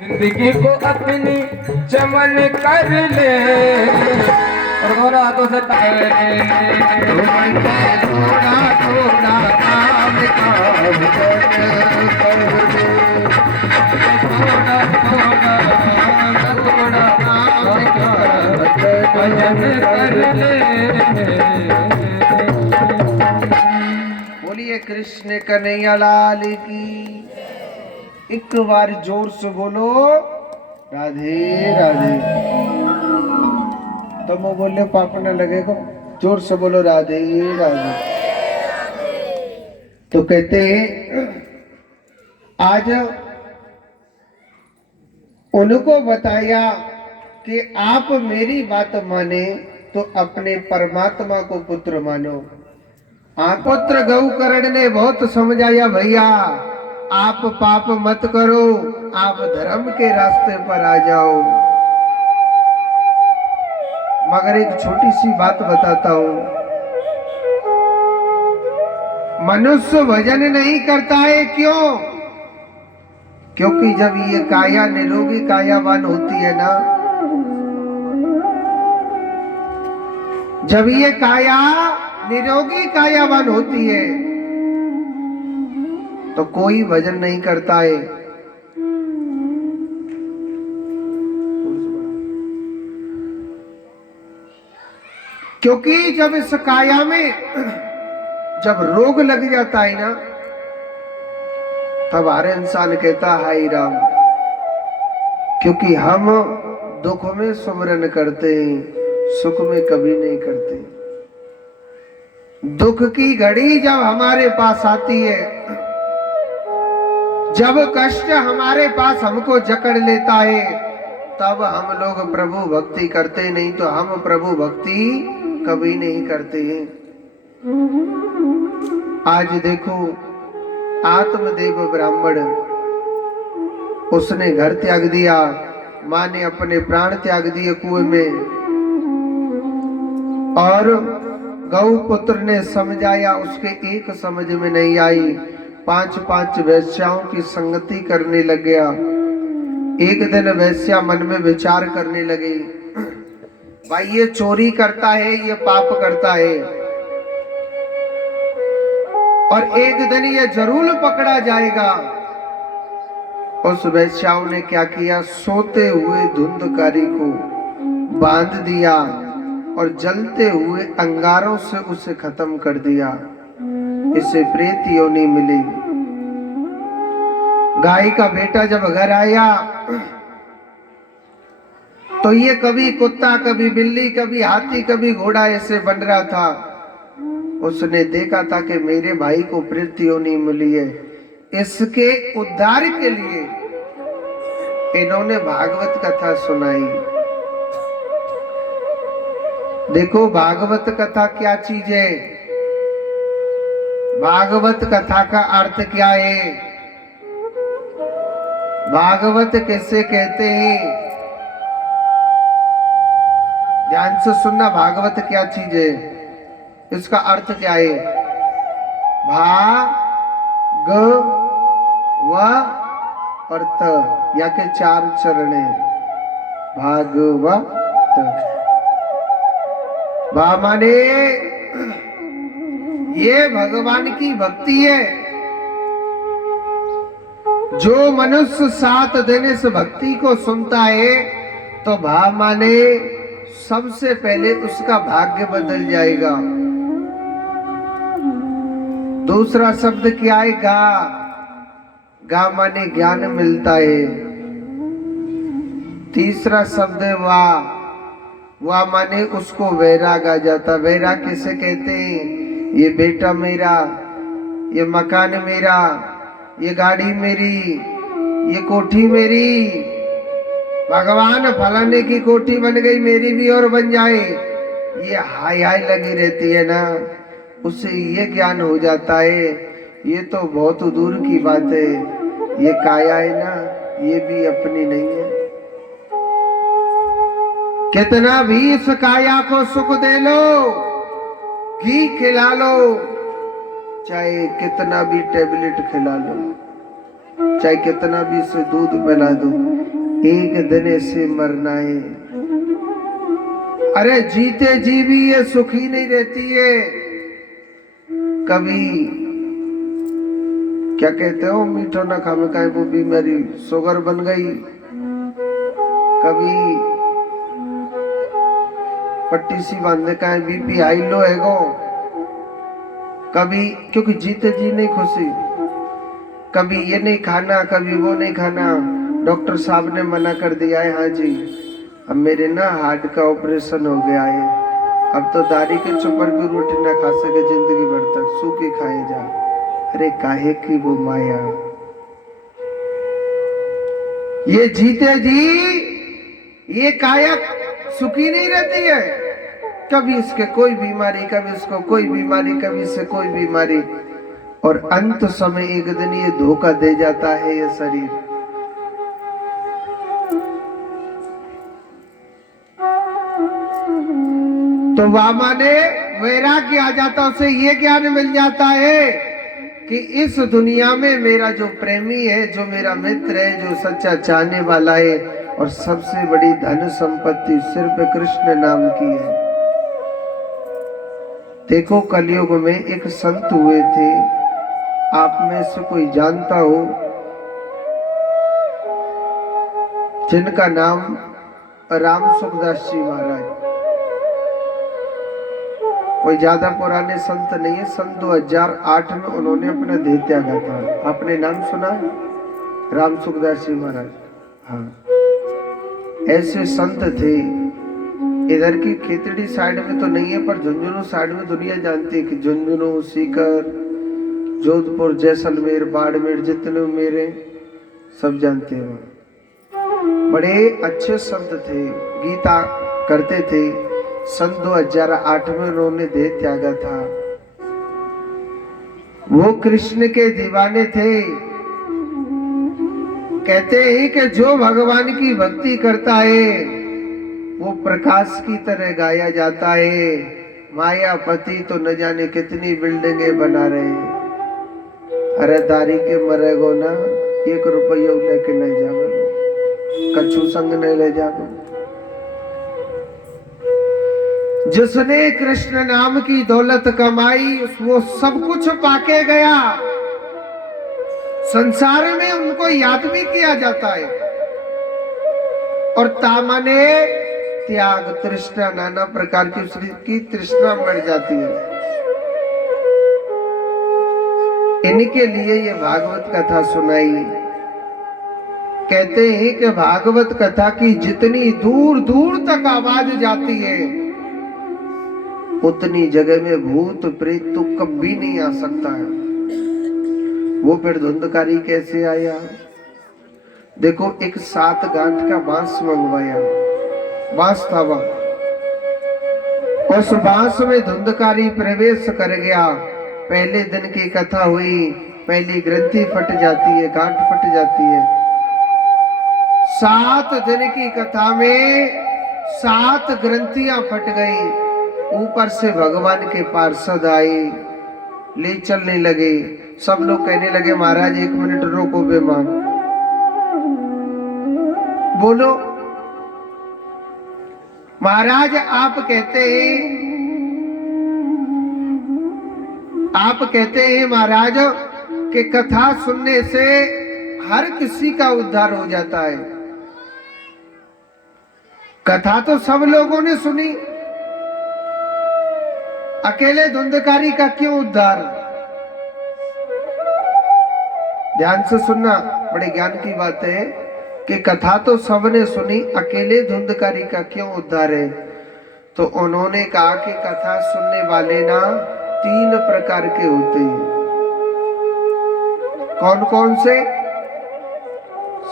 जिंदगी को अपनी चमन कर ले और दोनों हाथों से थोड़ा थोड़ा काम काम बोलिए कृष्ण कन्हैया लाल की। एक बार जोर से बोलो राधे राधे। तो वो बोले पाप न लगेगा, जोर से बोलो राधे राधे। तो कहते हैं आज उनको बताया कि आप मेरी बात माने तो अपने परमात्मा को पुत्र मानो। पुत्र गौकर्ण ने बहुत समझाया, भैया आप पाप मत करो, आप धर्म के रास्ते पर आ जाओ। मगर एक छोटी सी बात बताता हूं, मनुष्य भजन नहीं करता है, क्यों? क्योंकि जब ये काया निरोगी कायावान होती है ना, जब ये काया निरोगी कायावान होती है तो कोई भजन नहीं करता है। क्योंकि जब इस काया में जब रोग लग जाता है ना, तब हर इंसान कहता है हाय राम। क्योंकि हम दुख में सुमिरन करते हैं, सुख में कभी नहीं करते। दुख की घड़ी जब हमारे पास आती है, जब कष्ट हमारे पास हमको जकड़ लेता है, तब हम लोग प्रभु भक्ति करते, नहीं तो हम प्रभु भक्ति कभी नहीं करते हैं। आज देखो आत्मदेव ब्राह्मण, उसने घर त्याग दिया, माँ ने अपने प्राण त्याग दिए कुएं में, और गौ पुत्र ने समझाया, उसके एक समझ में नहीं आई। 5-5 वेश्याओं की संगति करने लग गया। एक दिन वेश्या मन में विचार करने लगी, भाई ये चोरी करता है, ये पाप करता है, और एक दिन ये जरूर पकड़ा जाएगा। उस वेश्याओं ने क्या किया, सोते हुए धुंधकारी को बांध दिया और जलते हुए अंगारों से उसे खत्म कर दिया। इसे प्रेत योनि मिली। गाय का बेटा जब घर आया तो ये कभी कुत्ता, कभी बिल्ली, कभी हाथी, कभी घोड़ा ऐसे बन रहा था। उसने देखा था कि मेरे भाई को प्रेत योनि मिली है, इसके उद्धार के लिए इन्होंने भागवत कथा सुनाई। देखो भागवत कथा क्या चीज है, भागवत कथा का अर्थ क्या है, भागवत किसे कहते हैं? ध्यान से सुनना, भागवत क्या चीज है, इसका अर्थ क्या है? भा ग व और त, या के 4 चरण है। भागवत, भा माने ये भगवान की भक्ति है। जो मनुष्य 7 दिन इस भक्ति को सुनता है तो भाव माने सबसे पहले उसका भाग्य बदल जाएगा। दूसरा शब्द क्या है? गा। गा माने ज्ञान मिलता है। तीसरा शब्द है वाह। वाह माने उसको वैराग आ जाता। वैराग किसे कहते हैं? ये बेटा मेरा, ये मकान मेरा, ये गाड़ी मेरी, ये कोठी मेरी, भगवान फलाने की कोठी बन गई, मेरी भी और बन जाए, ये हाय हाय लगी रहती है ना, उससे ये ज्ञान हो जाता है। ये तो बहुत दूर की बात है, ये काया है ना, ये भी अपनी नहीं है। कितना भी इस काया को सुख दे लो, घी खिला लो, चाहे कितना भी टेबलेट खिला लो, चाहे कितना भी इसे दूध पिला दो, एक दिन ऐसे मरना है। अरे जीते जी भी ये सुखी नहीं रहती है। कभी क्या कहते हो, मीठो ना खामे का वो बीमारी शुगर बन गई, कभी पट्टी सी बांधे का बीपी हाई लो है गो, कभी क्योंकि जीते जी नहीं खुशी, कभी ये नहीं खाना कभी वो नहीं खाना। डॉक्टर साहब ने मना कर दिया है, हाँ जी अब मेरे ना हार्ट का ऑपरेशन हो गया है, अब तो दाढ़ी के चुपर भी रोटी ना खा सके जिंदगी भर तक, सूखी खाए जा। अरे काहे की वो माया, ये जीते जी ये काया सुखी नहीं रहती है। कभी इसके कोई बीमारी, कभी इसको कोई बीमारी, कभी इससे कोई बीमारी, और अंत समय एक दिन ये धोखा दे जाता है ये शरीर। तो वामा ने वैराग्य आ जाता, उसे ये ज्ञान मिल जाता है कि इस दुनिया में मेरा जो प्रेमी है, जो मेरा मित्र है, जो सच्चा चाहने वाला है, और सबसे बड़ी धन संपत्ति सिर्फ कृष्ण नाम की है। देखो कलयुग में एक संत हुए थे, आप में से कोई जानता हो, जिनका नाम राम सुखदास जी महाराज। कोई ज्यादा पुराने संत नहीं है, सन 2008 में उन्होंने अपना देह त्यागा था। आपने नाम सुना है राम सुखदास जी महाराज? हाँ, ऐसे संत थे। इधर की खेतड़ी साइड में तो नहीं है, पर झुंझुनू साइड में दुनिया जानती है कि झुंझुनू, सीकर, जोधपुर, जैसलमेर, बाड़मेर, जितने मेरे सब जानते हैं। बड़े अच्छे संत थे, गीता करते थे। सन 2008 में उन्होंने देह त्यागा था। वो कृष्ण के दीवाने थे। कहते हैं कि जो भगवान की भक्ति करता है वो प्रकाश की तरह गाया जाता है। मायापति तो न जाने कितनी बिल्डिंगें बना रहे हैं। अरे दारी के मरेगो ना, 1 रुपया लेके नहीं जाओ, कछु संग नहीं ले जाओ। जिसने कृष्ण नाम की दौलत कमाई वो सब कुछ पाके गया। संसार में उनको याद भी किया जाता है। और तामने त्याग, तृष्णा, नाना प्रकार की तृष्णा मर जाती है। इनके लिए ये भागवत कथा सुनाई। कहते हैं कि भागवत कथा की जितनी दूर दूर तक आवाज जाती है उतनी जगह में भूत प्रेत तो कभी नहीं आ सकता है। वो फिर धुंधकारी कैसे आया? देखो, एक 7 गांठ का बांस मंगवाया, बांस था वह। उस बांस में धुंधकारी प्रवेश कर गया। पहले दिन की कथा हुई, पहली ग्रंथि फट जाती है, गांठ फट जाती है। 7 दिन की कथा में 7 ग्रंथियां फट गई। ऊपर से भगवान के पार्षद आए, ले चलने लगे। सब लोग कहने लगे, महाराज 1 मिनट रोको बेमान, बोलो। महाराज आप कहते हैं महाराज कि कथा सुनने से हर किसी का उद्धार हो जाता है। कथा तो सब लोगों ने सुनी, अकेले धुंधकारी का क्यों उद्धार? ध्यान से सुनना, बड़े ज्ञान की बात है कि कथा तो सबने सुनी, अकेले धुंधकारी का क्यों उद्धार है? तो उन्होंने कहा कि कथा सुनने वाले ना 3 प्रकार के होते हैं। कौन कौन से?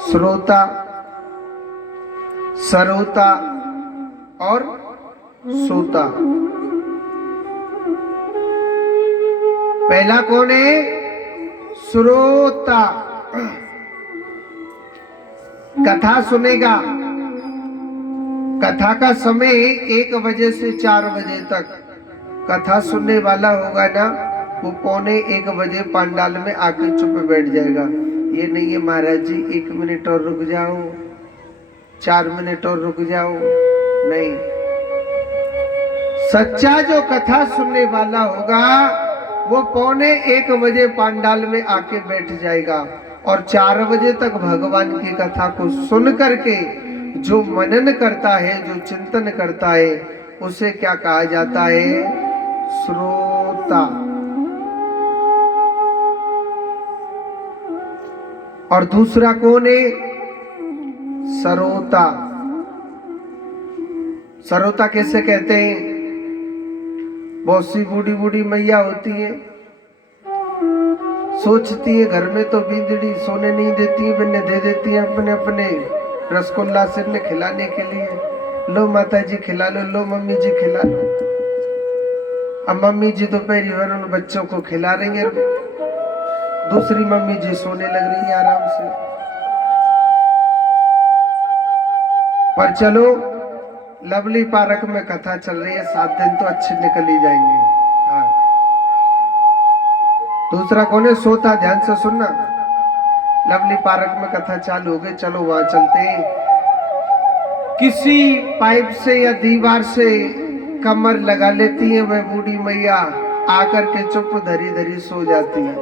श्रोता, सरोता और सोता। पहला कौन है? श्रोता। कथा सुनेगा। कथा का समय 1 बजे से 4 बजे तक। कथा सुनने वाला होगा ना, वो 1:45 बजे पंडाल में आकर चुप बैठ जाएगा। ये नहीं है महाराज जी 1 मिनट और रुक जाओ, 4 मिनट और रुक जाओ, नहीं। सच्चा जो कथा सुनने वाला होगा वो 12:45 पांडाल में आके बैठ जाएगा और 4 बजे तक भगवान की कथा को सुन करके जो मनन करता है, जो चिंतन करता है, उसे क्या कहा जाता है? श्रोता। और दूसरा कौन है? सरोता। सरोता कैसे कहते हैं? बहुत सी बूढ़ी बूढ़ी मैया होती है, सोचती है घर में तो बींदड़ी सोने नहीं देती है, बिन्ने दे देती है अपने अपने रसगुल्ला सिर ने खिलाने के लिए। लो माता जी खिला लो, लो मम्मी जी खिला लो। अब मम्मी जी दोपहर भर उन बच्चों को खिला रही है, दूसरी मम्मी जी सोने लग रही है आराम से। पर चलो, लवली पार्क में कथा चल रही है, 7 दिन तो अच्छे निकल ही जाएंगे। हाँ। दूसरा कौन है? सोता। ध्यान से सुनना, लवली पार्क में कथा चालू हो गई, चलो वहां चलते हैं। किसी पाइप से या दीवार से कमर लगा लेती है वह बूढ़ी मैया, आकर के चुप धरी धरी सो जाती है।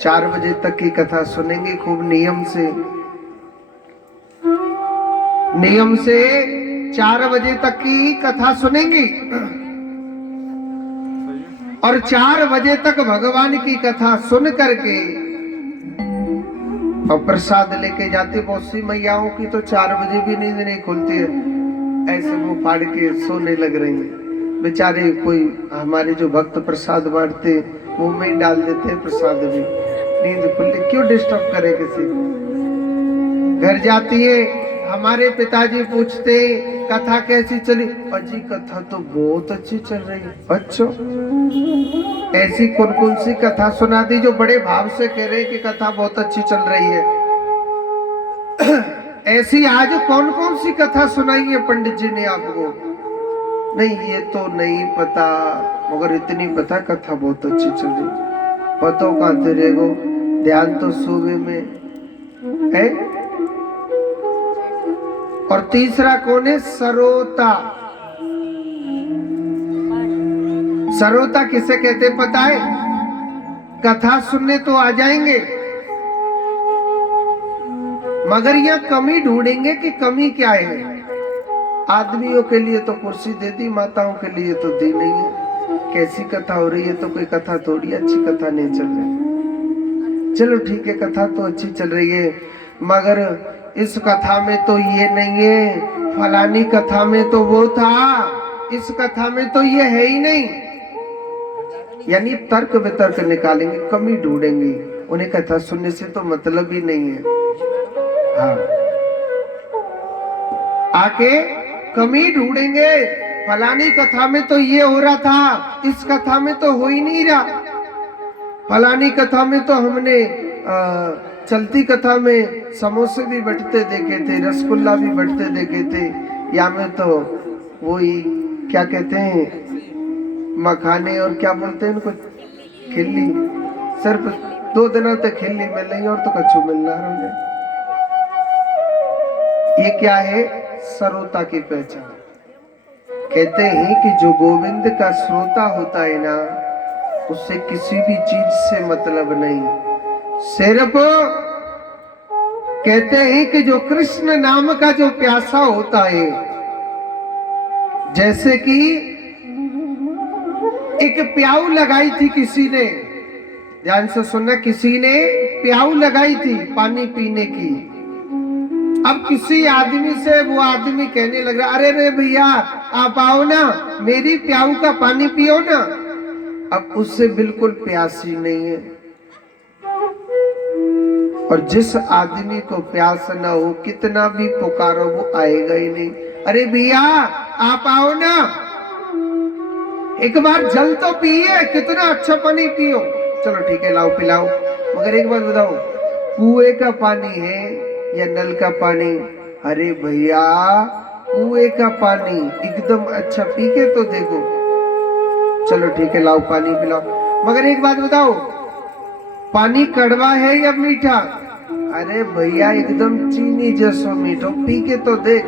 4 बजे तक की कथा सुनेंगे खूब नियम से। नियम से 4 बजे तक की कथा सुनेंगी और 4 बजे तक भगवान की कथा सुन करके और प्रसाद लेके जाती। बहुत सी मैयाओं की तो 4 बजे भी नींद नहीं खुलती है, ऐसे मुंह फाड़ के सोने लग रही है बेचारे। कोई हमारे जो भक्त प्रसाद बांटते मुंह में ही डाल देते हैं प्रसाद भी, नींद खुली क्यों डिस्टर्ब करे किसी को। घर जाती है, हमारे पिताजी पूछते कथा कैसी चली? अजी कथा तो बहुत अच्छी चल रही है। अच्छा, ऐसी कौन कौन सी कथा सुना दी जो बड़े भाव से कह रहे हैं कि कथा बहुत अच्छी चल रही है? ऐसी आज कौन कौन सी कथा सुनाई है पंडित जी ने आपको? नहीं, ये तो नहीं पता, मगर इतनी पता कथा बहुत अच्छी चल रही है। पतो कहाँ तेरे को, ध्यान तो सूबे में है। और तीसरा कौन है? सरोता। सरोता किसे कहते पता है? कथा सुनने तो आ जाएंगे मगर यह कमी ढूंढेंगे कि कमी क्या है। आदमियों के लिए तो कुर्सी दे दी, माताओं के लिए तो दी नहीं है। कैसी कथा हो रही है? तो कोई कथा थोड़ी, अच्छी कथा नहीं चल रही। चलो ठीक है, कथा तो अच्छी चल रही है मगर इस कथा में तो ये नहीं है, फलानी कथा में तो वो था, इस कथा में तो ये है ही नहीं। यानी तर्क वितर्क निकालेंगे, कमी ढूंढेंगे। उन्हें कथा सुनने से तो मतलब ही नहीं है। हाँ, आके कमी ढूंढेंगे, फलानी कथा में तो ये हो रहा था, इस कथा में तो हो ही नहीं रहा। फलानी कथा में तो हमने चलती कथा में समोसे भी बंटते देखे थे, रसगुल्ला भी बंटते देखे थे, या में तो वही क्या कहते हैं मखाने और क्या बोलते हैं उनको, खिल्ली। सिर्फ 2 दिनों तक खिल्ली मिल रही और तो कच्चू मिल रहा है। ये क्या है? सरोता की पहचान। कहते हैं कि जो गोविंद का श्रोता होता है ना, उससे किसी भी चीज से मतलब नहीं। सिर्फ कहते हैं कि जो कृष्ण नाम का जो प्यासा होता है, जैसे कि एक प्याऊ लगाई थी किसी ने, ध्यान से सुनना, किसी ने प्याऊ लगाई थी पानी पीने की। अब किसी आदमी से वो आदमी कहने लग रहा, अरे रे भैया आप आओ ना, मेरी प्याऊ का पानी पियो ना। अब उससे बिल्कुल प्यास ही नहीं है। और जिस आदमी को प्यास ना हो, कितना भी पुकारो वो आएगा ही नहीं। अरे भैया आप आओ ना, एक बार जल तो पिए, कितना अच्छा पानी पियो। चलो ठीक है, लाओ पिलाओ, मगर एक बात बताओ, कुएं का पानी है या नल का पानी? अरे भैया कुएं का पानी एकदम अच्छा, पी के तो देखो। चलो ठीक है, लाओ पानी पिलाओ, मगर एक बात बताओ, पानी कड़वा है या मीठा? अरे भैया एकदम चीनी जैसो मीठो, पी के तो देख।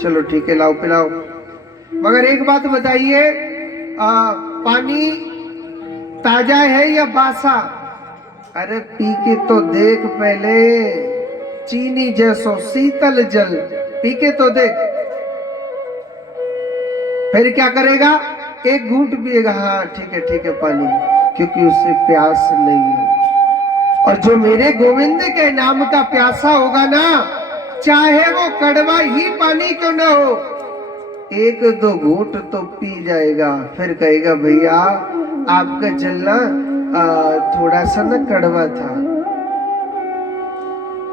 चलो ठीक है, लाओ पिलाओ। मगर एक बात बताइए, पानी ताजा है या बासा? अरे पी के तो देख पहले, चीनी जैसो शीतल जल, पी के तो देख। फिर क्या करेगा? एक घूंट पिएगा, हाँ ठीक है पानी, क्योंकि उससे प्यास नहीं है। और जो मेरे गोविंद के नाम का प्यासा होगा ना, चाहे वो कड़वा ही पानी क्यों ना हो, एक दो घूंट तो पी जाएगा। फिर कहेगा भैया आपका जल ना थोड़ा सा ना कड़वा था।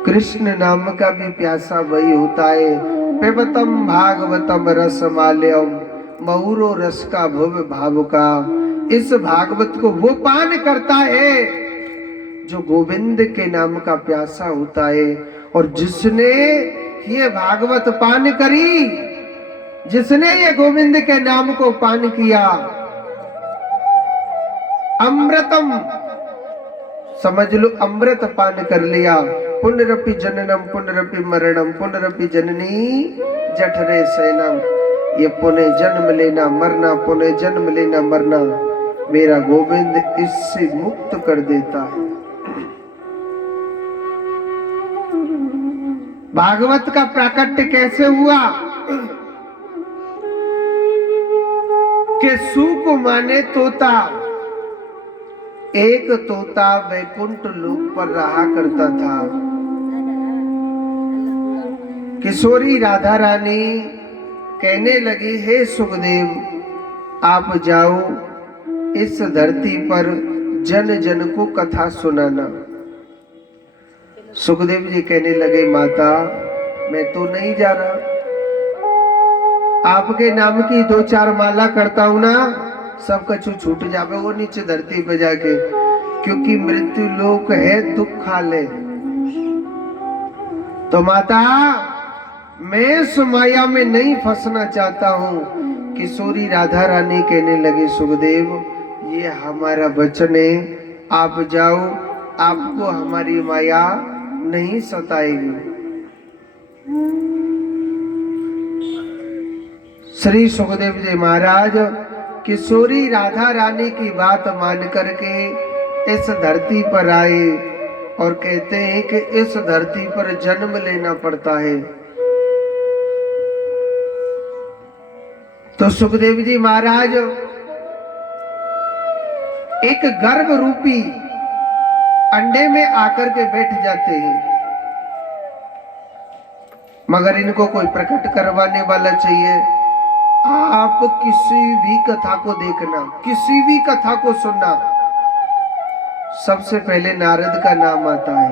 कृष्ण नाम का भी प्यासा वही होता है। पिबतम भागवतम रसमाल्यम महुरो रस का भव भाव का। इस भागवत को वो पान करता है जो गोविंद के नाम का प्यासा होता है। और जिसने ये भागवत पान करी, जिसने ये गोविंद के नाम को पान किया, अमृतम, समझ लो अमृत पान कर लिया। पुनरपि जननम पुनरपि मरणम पुनरपि जननी जठरे शयनम। ये पुनः जन्म लेना मरना, पुनः जन्म लेना मरना, मेरा गोविंद इससे मुक्त कर देता है। भागवत का प्राकट्य कैसे हुआ? कि सुक माने तोता। एक तोता वैकुंठ लोक पर रहा करता था। किशोरी राधा रानी कहने लगी, हे सुखदेव आप जाओ इस धरती पर जन जन को कथा सुनाना। सुखदेव जी कहने लगे, माता मैं तो नहीं जा रहा, आपके नाम की 2-4 माला करता हूं ना, सब कछु छूट जावे वो नीचे धरती पे जाके, क्योंकि मृत्यु लोक है दुखालय। तो माता मैं इस माया में नहीं फंसना चाहता हूं। किशोरी राधा रानी कहने लगे, सुखदेव ये हमारा वचन है, आप जाओ, आपको हमारी माया नहीं सताएगी। श्री सुखदेव जी महाराज किशोरी राधा रानी की बात मान करके इस धरती पर आए और कहते हैं कि इस धरती पर जन्म लेना पड़ता है। तो सुखदेव जी महाराज एक गर्भ रूपी अंडे में आकर के बैठ जाते हैं, मगर इनको कोई प्रकट करवाने वाला चाहिए। आप किसी भी कथा को देखना, किसी भी कथा को सुनना, सबसे पहले नारद का नाम आता है,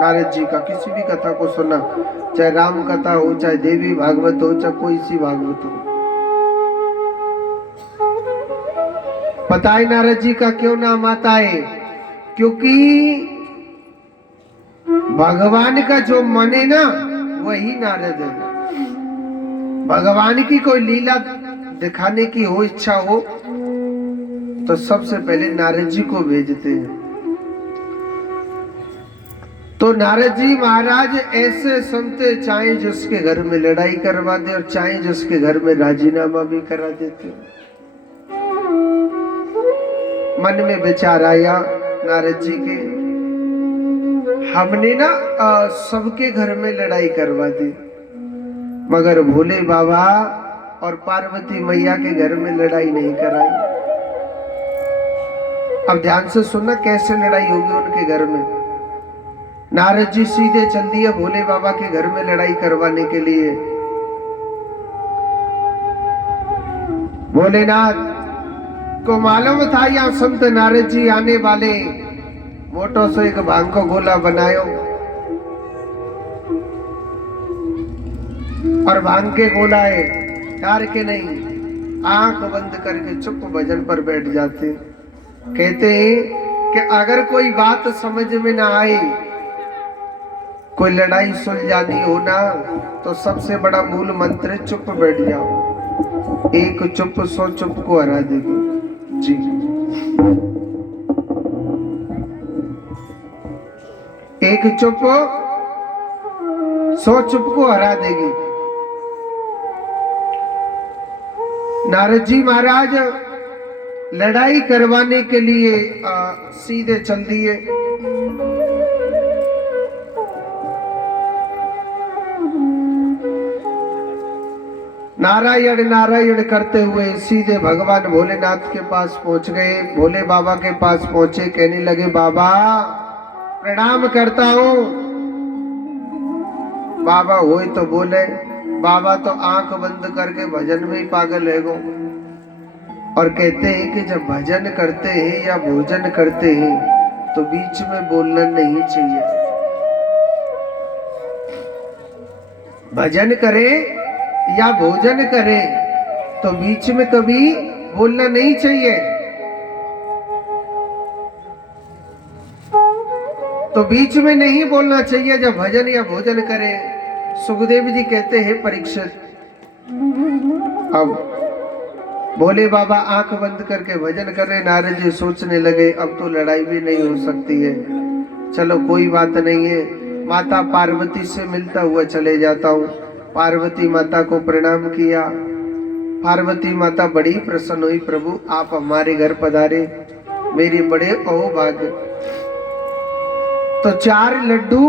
नारद जी का। किसी भी कथा को सुनना, चाहे राम कथा हो, चाहे देवी भागवत हो, चाहे कोई सी भागवत हो। पता है नारद जी का क्यों नाम आता है? क्योंकि भगवान का जो मन है ना, वही नारद है। भगवान की कोई लीला दिखाने की हो, इच्छा हो, तो सबसे पहले नारद जी को भेजते हैं। तो नारद जी महाराज ऐसे सुनते, चाहे जिसके घर में लड़ाई करवा दे और चाहे जिसके घर में राजीनामा भी करा देते। मन में विचार आया नारद जी के, हमने ना सबके घर में लड़ाई करवा दी, मगर भोले बाबा और पार्वती मैया के घर में लड़ाई नहीं कराई। अब ध्यान से सुनना कैसे लड़ाई होगी उनके घर में। नारद जी सीधे चल दिए भोले बाबा के घर में लड़ाई करवाने के लिए। भोलेनाथ को मालूम था यहाँ संत नारद जी आने वाले, मोटो से एक भांग को गोला बनायो और भांग के गोलाए डार के नहीं, आंख बंद करके चुप भजन पर बैठ जाते। कहते हैं कि अगर कोई बात समझ में ना आए, कोई लड़ाई सुलझानी हो ना, तो सबसे बड़ा मूल मंत्र है चुप बैठ जाओ। एक चुप 100 चुप को हरा देगी जी। एक चुप 100 चुप को हरा देगी। नारद जी महाराज लड़ाई करवाने के लिए सीधे चल दिए। नारायण नारायण करते हुए सीधे भगवान भोलेनाथ के पास पहुंच गए। भोले बाबा के पास पहुंचे, कहने लगे बाबा प्रणाम करता हूं। बाबा होए तो बोले, बाबा तो आंख बंद करके भजन में ही पागल है गो। और कहते हैं कि जब भजन करते हैं या भोजन करते हैं तो बीच में बोलना नहीं चाहिए। भजन करें या भोजन करें तो बीच में कभी बोलना नहीं चाहिए। तो बीच में नहीं बोलना चाहिए जब भजन या भोजन करें। सुखदेव जी कहते हैं परीक्षित, अब भोले बाबा आंख बंद करके भजन कर रहे। नारद जी सोचने लगे अब तो लड़ाई भी नहीं हो सकती है, चलो कोई बात नहीं है, माता पार्वती से मिलता हुआ चले जाता हूँ। पार्वती माता को प्रणाम किया। पार्वती माता बड़ी प्रसन्न हुई, प्रभु आप हमारे घर पधारे, मेरे बड़े अहोभाग्य। तो 4 लड्डू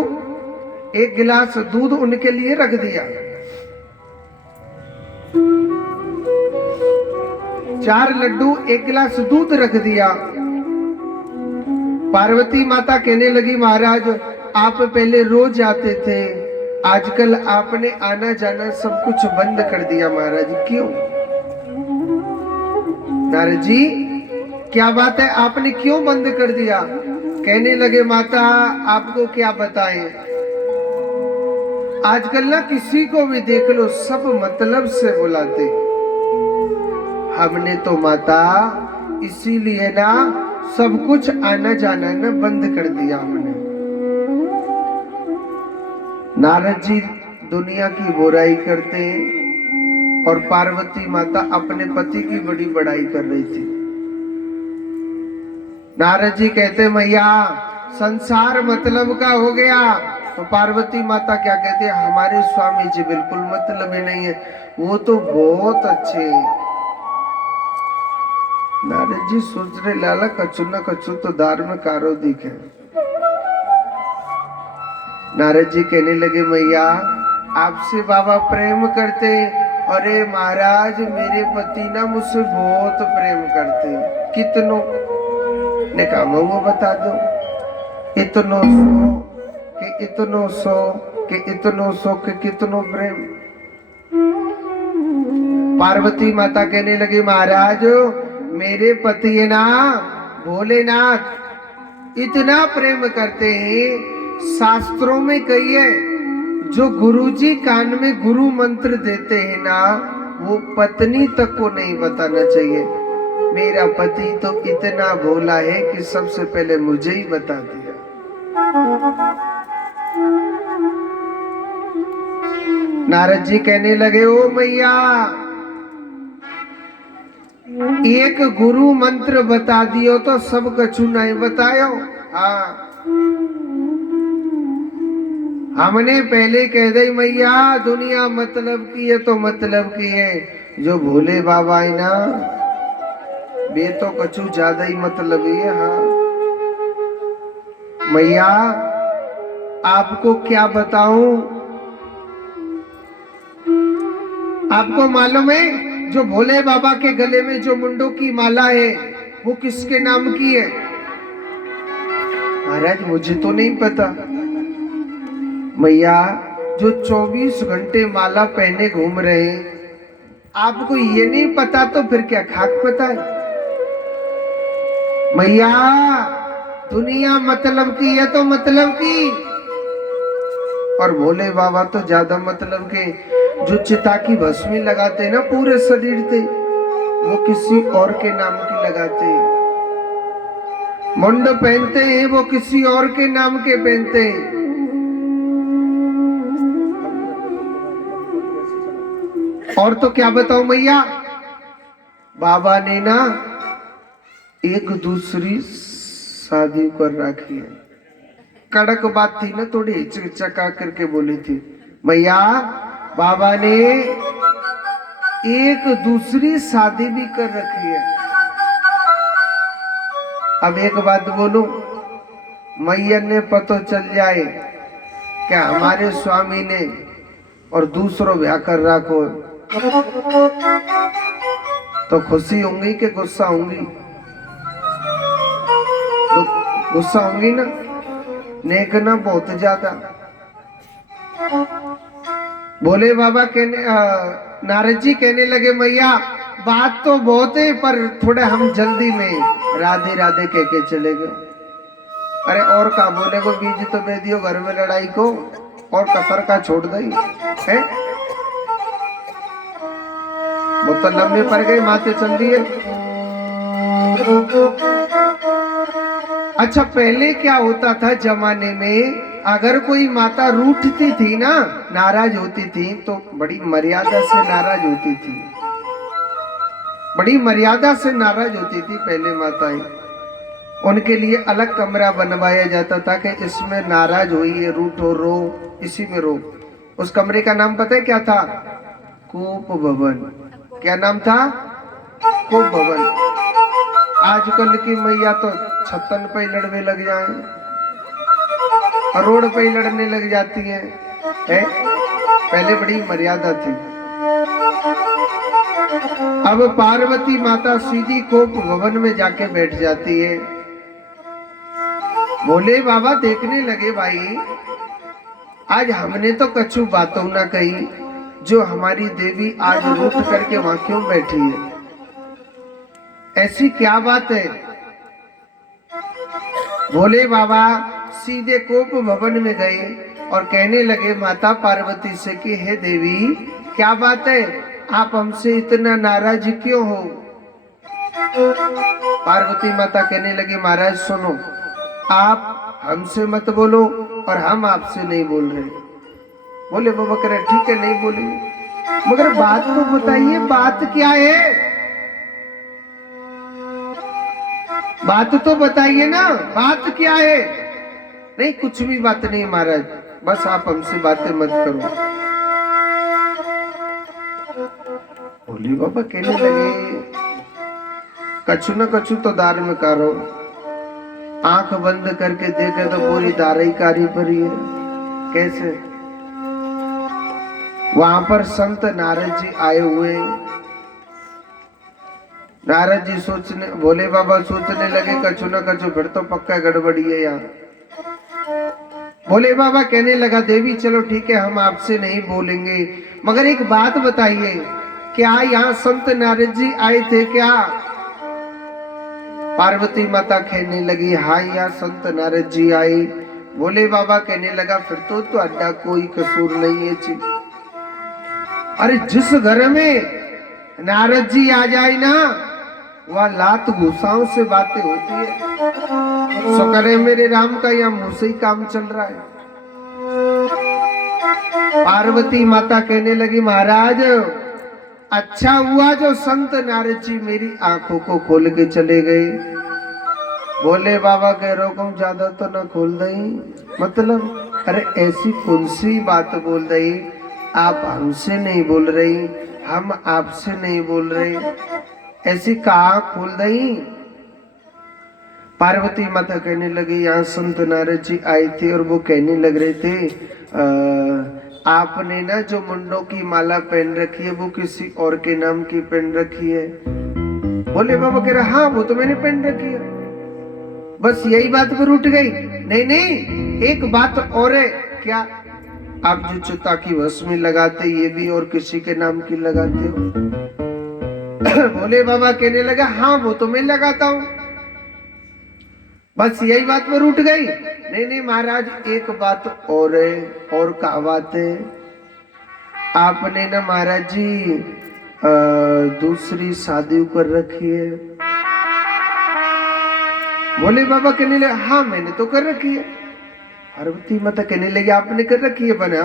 1 गिलास दूध उनके लिए रख दिया। 4 लड्डू 1 गिलास दूध रख दिया। पार्वती माता कहने लगी महाराज आप पहले रोज आते थे, आजकल आपने आना जाना सब कुछ बंद कर दिया। महाराज क्यों? नारद जी क्या बात है, आपने क्यों बंद कर दिया? कहने लगे माता आपको क्या बताएं, आजकल ना किसी को भी देख लो सब मतलब से बुलाते। हमने तो माता इसीलिए ना सब कुछ आना जाना ना बंद कर दिया हमने। नारद जी दुनिया की बुराई करते हैं और पार्वती माता अपने पति की बड़ी बड़ाई कर रही थी। नारद जी कहते मैया संसार मतलब का हो गया। तो पार्वती माता क्या कहते हैं, हमारे स्वामी जी बिल्कुल मतलब ही नहीं है, वो तो बहुत अच्छे हैं। नारद जी सोच रहे लाला कछु न कछु तो धार्मिक आरोधिक है। नारद जी कहने लगे मैया आपसे बाबा प्रेम करते। अरे महाराज मेरे पति ना मुझसे बहुत प्रेम करते। कितनों ने कहा वो बता दो। इतनो सो कि इतनो सो कि इतनो सो कि कितनो प्रेम। पार्वती माता कहने लगी महाराज मेरे पति है ना भोलेनाथ इतना प्रेम करते हैं, शास्त्रों में कही है जो गुरुजी कान में गुरु मंत्र देते हैं ना वो पत्नी तक को नहीं बताना चाहिए। मेरा पति तो इतना भोला है कि सबसे पहले मुझे ही बता दिया। नारद जी कहने लगे ओ मैया एक गुरु मंत्र बता दियो तो सब कछु नहीं बतायो। हाँ हमने पहले कह दी मैया दुनिया मतलब की है तो मतलब की है, जो भोले बाबा है ना वे तो कछु ज्यादा ही मतलब ही है। हाँ मैया आपको क्या बताऊं, आपको मालूम है जो भोले बाबा के गले में जो मुंडों की माला है वो किसके नाम की है? महाराज मुझे तो नहीं पता। मैया जो 24 घंटे माला पहने घूम रहे हैं आपको ये नहीं पता तो फिर क्या खाक पता है? मैया दुनिया मतलब की है तो मतलब की, और भोले बाबा तो ज्यादा मतलब के। जो चिता की भस्मी लगाते हैं ना पूरे शरीर पे वो किसी और के नाम की लगाते हैं। मुंड पहनते हैं वो किसी और के नाम के पहनते हैं। और तो क्या बताऊं मैया बाबा ने ना एक दूसरी शादी कर रखी है। कड़क बात थी ना, थोड़ी हिचकिचका करके बोली थी, मैया बाबा ने एक दूसरी शादी भी कर रखी है। अब एक बात बोलूं, मैया ने पता चल जाए कि हमारे स्वामी ने और दूसरों ब्याह कर रखो, तो खुशी होंगी कि गुस्सा होंगी? तो गुस्सा होंगी ना, नेक ना बहुत ज्यादा। बोले बाबा कहने नारद जी कहने लगे, मैया बात तो बहुत है पर थोड़े हम जल्दी में राधे राधे कह के चले गए। अरे और का बोले को बीज तो बे दियो घर में लड़ाई को, और कसर का छोड़ दई है। वो तो लंबे पड़ गए, माते चल दिए। अच्छा पहले क्या होता था जमाने में, अगर कोई माता रूठती थी ना, नाराज होती थी, तो बड़ी मर्यादा से नाराज होती थी, बड़ी मर्यादा से नाराज होती थी पहले माताएं। उनके लिए अलग कमरा बनवाया जाता था कि इसमें नाराज हुई है, रूठो रो, इसी में रो। उस कमरे का नाम पता है क्या था? कोप भवन। क्या नाम था? कोप भवन। आजकल की मैया तो छप्पन पे लड़ने लग जाए, रोड पे ही लड़ने लग जाती है? पहले बड़ी मर्यादा थी। अब पार्वती माता सीधी कोप भवन में जाके बैठ जाती है। बोले बाबा देखने लगे, भाई आज हमने तो कछु बातों ना कही, जो हमारी देवी आज रूठ करके वहां क्यों बैठी है, ऐसी क्या बात है? बोले बाबा सीधे कोप भवन में गए और कहने लगे माता पार्वती से कि हे देवी क्या बात है, आप हमसे इतना नाराज क्यों हो? पार्वती माता कहने लगी महाराज सुनो, आप हमसे मत बोलो और हम आपसे नहीं बोल रहे। बोले बाबा करे ठीक है नहीं बोलेंगे, मगर बात तो बताइए, बात क्या है? बात तो बताइए ना, बात क्या है? नहीं कुछ भी बात नहीं महाराज, बस आप हमसे बातें मत करो। बोली बाबा कहने लगे कछु न कछु तो दार में कारो, आंख बंद करके देखे तो पूरी दारई कारी भरी है। कैसे? वहां पर संत नारद जी आए हुए। नारद जी सोचने, भोले बाबा सोचने लगे कछु न कछु फिर तो पक्का गड़बड़ी है यहाँ। भोले बाबा कहने लगा देवी चलो ठीक है हम आपसे नहीं बोलेंगे, मगर एक बात बताइए, क्या यहाँ संत नारद जी आए थे क्या? पार्वती माता कहने लगी हाँ यहाँ संत नारद जी आए। भोले बाबा कहने लगा फिर तो अड्डा कोई कसूर नहीं है जी। अरे जिस घर में नारद जी आ जाए ना, वह लात घुसाओं से बातें होती है। शुक्र है मेरे राम का यहाँ मुंह से ही काम चल रहा है। पार्वती माता कहने लगी महाराज अच्छा हुआ जो संत नारद जी मेरी आंखों को खोल के चले गए। बोले बाबा कह रहा ज्यादा तो ना खोल दई, मतलब अरे ऐसी कौन सी बात बोल रही, आप हमसे नहीं बोल रही, हम आपसे नहीं बोल रहे, ऐसी कहा खोल दई? पार्वती माता कहने लगी यहाँ संत नारद जी आए थे और वो कहने लग रहे थे आपने ना जो मुंडों की माला पहन रखी है वो किसी और के नाम की पहन रखी है। बोले बाबा कह रहा हाँ वो तो मैंने पहन रखी है। बस यही बात पर उठ गई? नहीं नहीं एक बात और है। क्या? आप जो चिता की भस्मी लगाते ये भी और किसी के नाम की लगाते हो? बोले बाबा कहने लगा हाँ वो तो मैं लगाता हूं। बस यही बात पर उठ गई? नहीं नहीं महाराज एक बात और है। और क्या बात है? आपने ना महाराज जी दूसरी शादी कर रखी है। बोले बाबा कहने लगे हाँ मैंने तो कर रखी है। पार्वती माता कहने लगी आपने कर रखी है बना?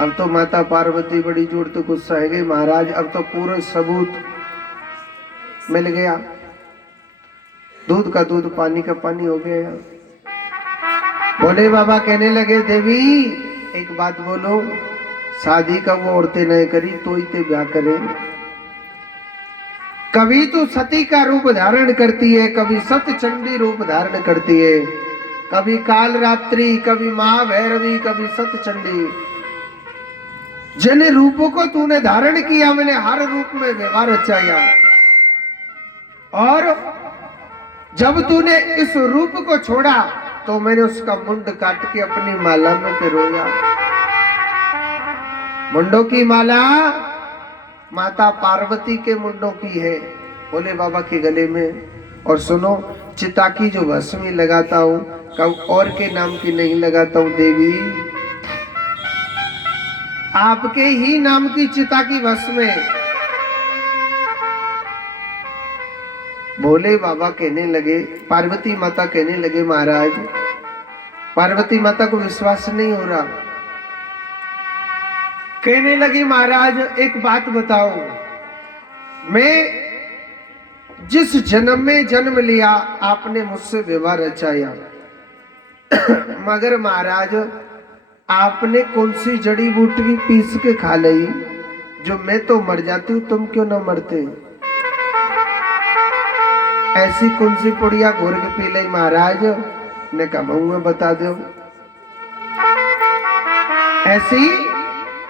अब तो माता पार्वती बड़ी जोर तो गुस्सा है गई महाराज, अब तो पूरा सबूत मिल गया। दूध का दूध पानी का पानी हो गया। भोले बाबा कहने लगे देवी एक बात बोलो, शादी का वो औरतें नहीं करी तो ही ते ब्याह करे। कभी तो सती का रूप धारण करती है, कभी सतचंडी रूप धारण करती है, कभी काल रात्रि, कभी महाभैरवी, कभी सतचंडी। जिन रूपों को तूने धारण किया मैंने हर रूप में व्यवहार रचाया, और जब तूने इस रूप को छोड़ा तो मैंने उसका मुंड काट के अपनी माला में पिरोया। मुंडों की माला माता पार्वती के मुंडों की है भोले बाबा के गले में। और सुनो, चिता की जो भस्मी लगाता हूं कब और के नाम की नहीं लगाता हूं देवी, आपके ही नाम की चिता की भस्म। भोले बाबा कहने लगे, पार्वती माता कहने लगे महाराज, पार्वती माता को विश्वास नहीं हो रहा। कहने लगी महाराज एक बात बताओ, मैं जिस जन्म में जन्म लिया आपने मुझसे व्यवहार रचाया, मगर महाराज आपने कौन सी जड़ी बूटी पीस के खा ली जो मैं तो मर जाती हूँ, तुम क्यों ना मरते? ऐसी कौन सी पुड़िया घोर के पी ली महाराज? ने कहा मैं बता दो, ऐसी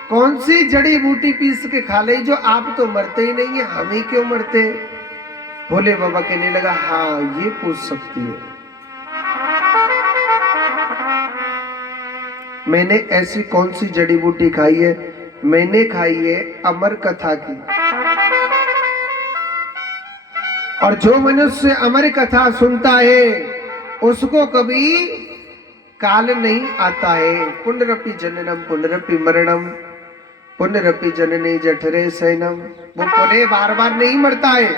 कौन सी जड़ी बूटी पीस के खा ली जो आप तो मरते ही नहीं है, हम ही क्यों मरते? भोले बाबा कहने लगा हाँ ये पूछ सकती है। मैंने ऐसी कौन सी जड़ी बूटी खाई है? मैंने खाई है अमर कथा की, और जो मनुष्य अमर कथा सुनता है उसको कभी काल नहीं आता है। पुनरपि जननम पुनरपि मरणम पुनरपि जननी जठरे सैनम, वो पुनः बार बार नहीं मरता है।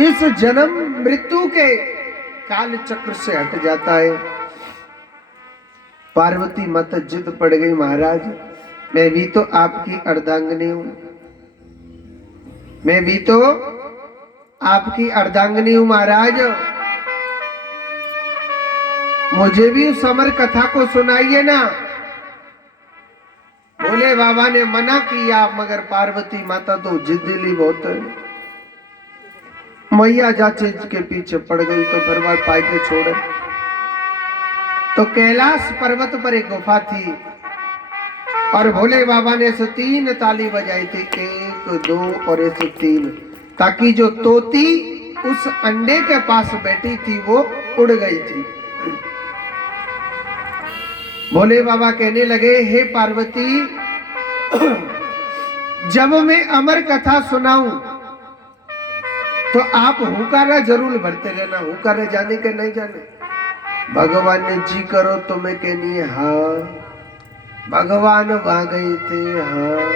इस जन्म मृत्यु के काल चक्र से हट जाता है। पार्वती माता जिद पड़ गई महाराज, मैं भी तो आपकी अर्धांगिनी हूं, मैं भी तो आपकी अर्धांगिनी हूं महाराज, मुझे भी उस अमर कथा को सुनाइए ना। भोले बाबा ने मना किया, मगर पार्वती माता तो जिद्दीली बहुत है। मैया जा चीज के पीछे पड़ गई तो फिर बात पाइके छोड़े। तो कैलाश पर्वत पर एक गुफा थी, और भोले बाबा ने ऐसे 3 ताली बजाई थी, 1 2 और ऐसे 3, ताकि जो तोती उस अंडे के पास बैठी थी वो उड़ गई थी। भोले बाबा कहने लगे हे पार्वती, जब मैं अमर कथा सुनाऊं तो आप हुकारा जरूर भरते रहना। हुकारा जाने के नहीं जाने, भगवान ने जी करो तो मैं कहनी है हाँ, भगवान वहां गए थे हाँ।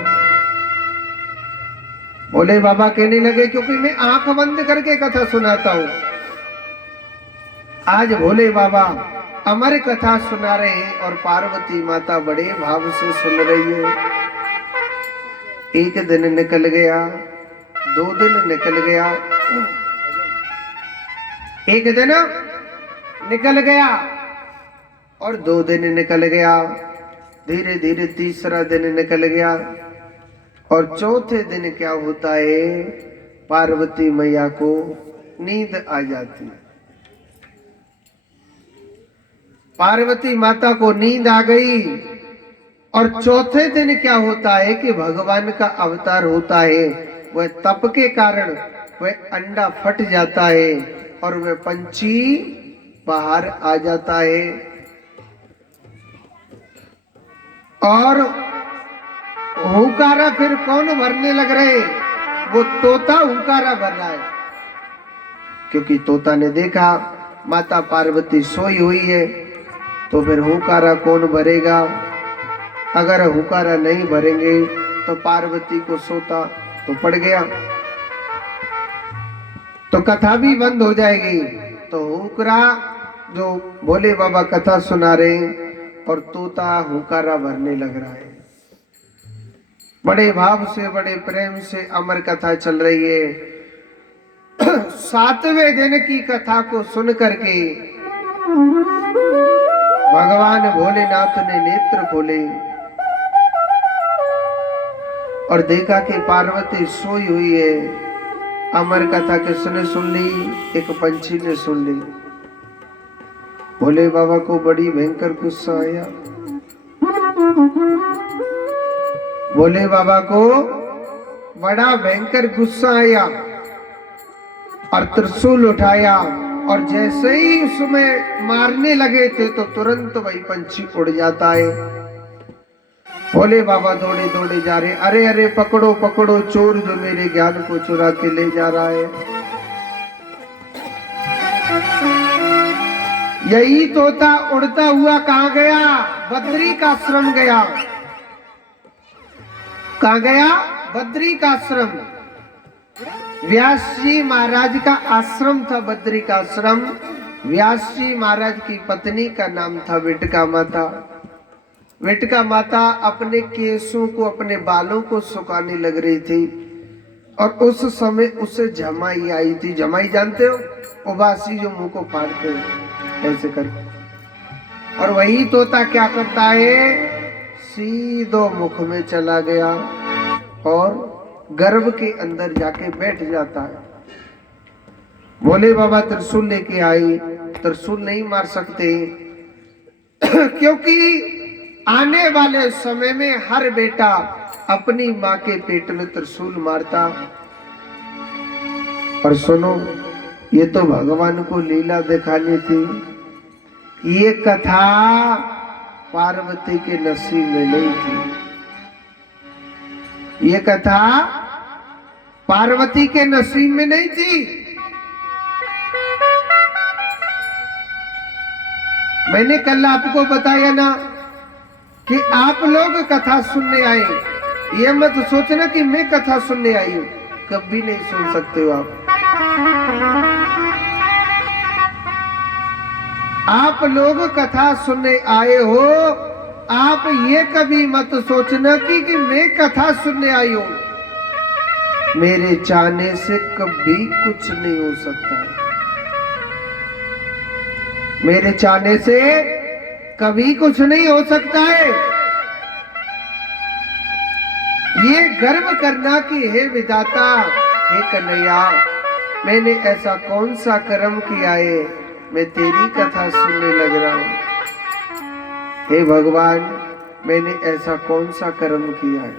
भोले बाबा कहने लगे क्योंकि मैं आंख बंद करके कथा सुनाता हूं। आज भोले बाबा अमर कथा सुना रहे हैं और पार्वती माता बड़े भाव से सुन रही है। एक दिन निकल गया, 2 दिन निकल गया, एक दिन निकल गया और 2 दिन निकल गया, धीरे धीरे तीसरा दिन निकल गया, और चौथे दिन क्या होता है, पार्वती मैया को नींद आ जाती है। पार्वती माता को नींद आ गई, और चौथे दिन क्या होता है कि भगवान का अवतार होता है। वह तप के कारण वह अंडा फट जाता है और वह पंछी बाहर आ जाता है, और हुंकारा फिर कौन भरने लग रहे? वो तोता हुंकारा भर रहा है, क्योंकि तोता ने देखा माता पार्वती सोई हुई है, तो फिर हुंकारा कौन भरेगा? अगर हुंकारा नहीं भरेंगे तो पार्वती को सोता तो पड़ गया, तो कथा भी बंद हो जाएगी। तो हुंकरा जो भोले बाबा कथा सुना रहे हैं और तोता हुंकारा भरने लग रहा है। बड़े भाव से बड़े प्रेम से अमर कथा चल रही है। सातवें दिन की कथा को सुन करके भगवान भोलेनाथ ने नेत्र खोले और देखा कि पार्वती सोई हुई है। अमर कथा किसने सुन ली? एक पंछी ने सुन ली। भोले बाबा को बड़ी भयंकर गुस्सा आया। भोले बाबा को बड़ा भयंकर गुस्सा आया और त्रिशूल उठाया और जैसे ही उसमें मारने लगे थे तो तुरंत वही पंछी उड़ जाता है। भोले बाबा दौड़े दौड़े जा रहे, अरे अरे पकड़ो पकड़ो चोर जो मेरे ज्ञान को चुरा के ले जा रहा है। यही तोता उड़ता हुआ कहाँ गया? बद्री का आश्रम गया। कहाँ गया? बद्री का आश्रम। व्यास जी महाराज का आश्रम था बद्री का आश्रम। व्यास जी महाराज की पत्नी का नाम था विटका माता। विटका माता अपने केसों को, अपने बालों को सुखाने लग रही थी और उस समय उसे जमाई आई थी। जमाई जानते हो? उबासी जो मुंह को फाड़ते हैं ऐसे करके। और वही तोता क्या करता है? सीधो मुख में चला गया और गर्भ के अंदर जाके बैठ जाता है। भोले बाबा त्रिशूल लेके आई। त्रिशूल नहीं मार सकते क्योंकि आने वाले समय में हर बेटा अपनी माँ के पेट में त्रिशूल मारता। और सुनो, ये तो भगवान को लीला दिखानी थी। ये कथा पार्वती के नसीब में नहीं थी। ये कथा पार्वती के नसीब में नहीं थी। मैंने कल आपको बताया ना कि आप लोग कथा सुनने आए। ये मत सोचना कि मैं कथा सुनने आई हूं, कभी नहीं सुन सकते हो आप लोग कथा सुनने आए हो। आप ये कभी मत सोचना कि मैं कथा सुनने आई हूं। मेरे चाहने से कभी कुछ नहीं हो सकता। मेरे चाहने से कभी कुछ नहीं हो सकता है। ये गर्व करना कि हे विधाता, हे कन्हैया, मैंने ऐसा कौन सा कर्म किया है, मैं तेरी कथा सुनने लग रहा हूं। हे भगवान, मैंने ऐसा कौन सा कर्म किया है।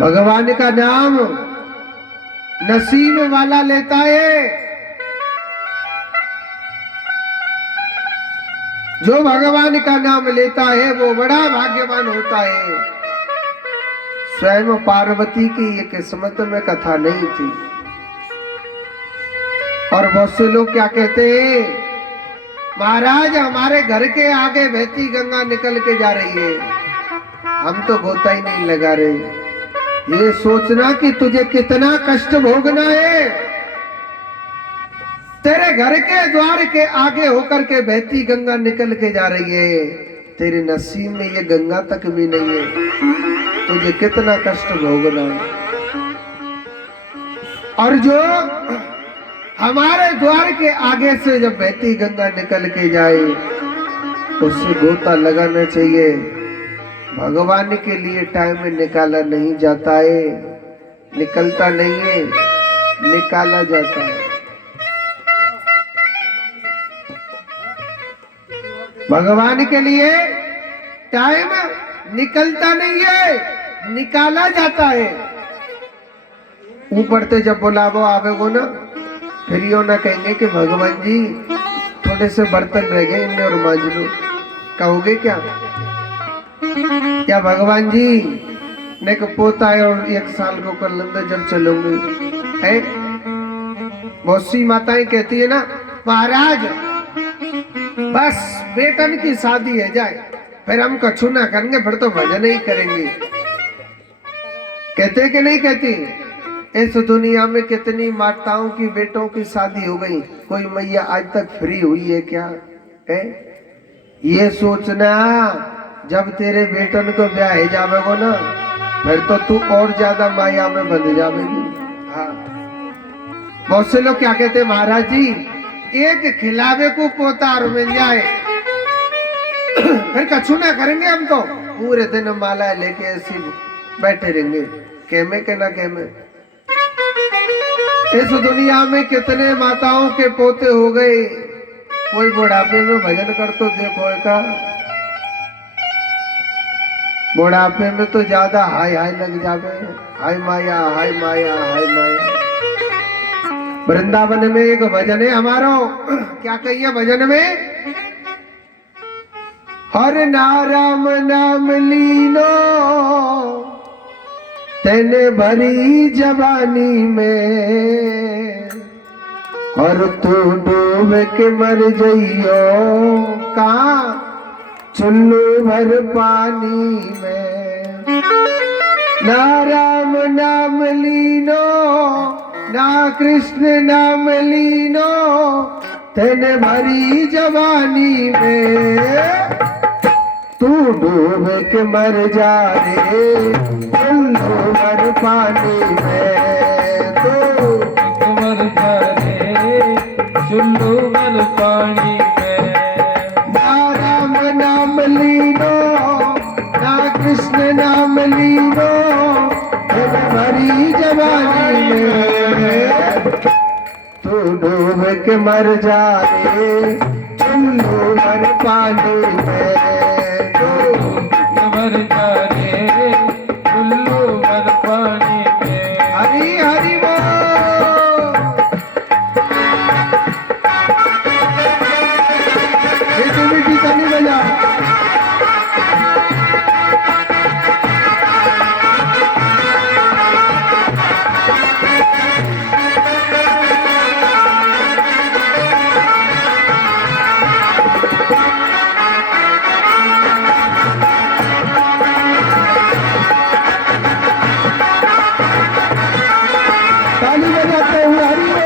भगवान का नाम नसीब वाला लेता है। जो भगवान का नाम लेता है वो बड़ा भाग्यवान होता है। स्वयं पार्वती की ये किस्मत में कथा नहीं थी। और बहुत से लोग क्या कहते हैं, महाराज हमारे घर के आगे बहती गंगा निकल के जा रही है, हम तो गोता ही नहीं लगा रहे। ये सोचना कि तुझे कितना कष्ट भोगना है। तेरे घर के द्वार के आगे होकर के बहती गंगा निकल के जा रही है, तेरे नसीब में ये गंगा तक भी नहीं है, तुझे कितना कष्ट भोगना है। और जो हमारे द्वार के आगे से जब बहती गंगा निकल के जाए उससे गोता लगाना चाहिए। भगवान के लिए टाइम निकाला नहीं जाता है, निकलता नहीं है, निकाला जाता है। भगवान के लिए टाइम निकलता नहीं है, निकाला जाता है। ऊपर से जब बुलावो आवेगो ना, फिर यो ना कहेंगे कि भगवान जी थोड़े से बर्तन रह गए, इनमें और मांज लो। कहोगे क्या? क्या भगवान जी ने को पोता है और 1 साल को कर लंदन जब चलोगे है? बहुत सी माताएं कहती है ना, महाराज बस बेटन की शादी है जाए, फिर हम कछु ना करेंगे, फिर तो भजन ही करेंगे। कहते कि नहीं कहती? इस दुनिया में कितनी माताओं की बेटों की शादी हो गई, कोई मैया आज तक फ्री हुई है क्या है? ये सोचना जब तेरे बेटन को ब्याह जावेगो ना, फिर तो तू और ज्यादा माया में बंध जावेगी। हाँ, बहुत से लोग क्या कहते हैं, महाराज जी एक खिलावे को पोता और मिल जाए फिर कछु ना करेंगे, हम तो पूरे दिन माला लेके ऐसे बैठे रहेंगे, केमे के ना केमे। इस दुनिया में कितने माताओं के पोते हो गए, कोई बुढ़ापे में भजन कर तो देखो का, बुढ़ापे में तो ज्यादा हाय हाय लग जावे, हाय माया हाय माया हाय माया। वृंदावन में एक भजन है हमारो, क्या कहिए भजन में, हर नाराम नाम लीनो तेने भरी जवानी में, और तू डूब के मर जइयो कहाँ, चुल्लू भर पानी में। ना राम नाम लीनो ना कृष्ण नाम लीनो तेने भरी जवानी में, तू डूब के मर जा रे चुल्लू भर पानी में, तू मर जा रे चुल्लू भर पानी में। ना राम नाम लीनो ना कृष्ण नाम लीनो तेने भरी जवानी में, तू डूब के मर जा रे चुल्लू भर पानी में, मर जा रे चुल्लू भर पानी में। हरी हरी बोल। मीठी मीठी ताली बजा। ताली बजाते हुए हरी बोल।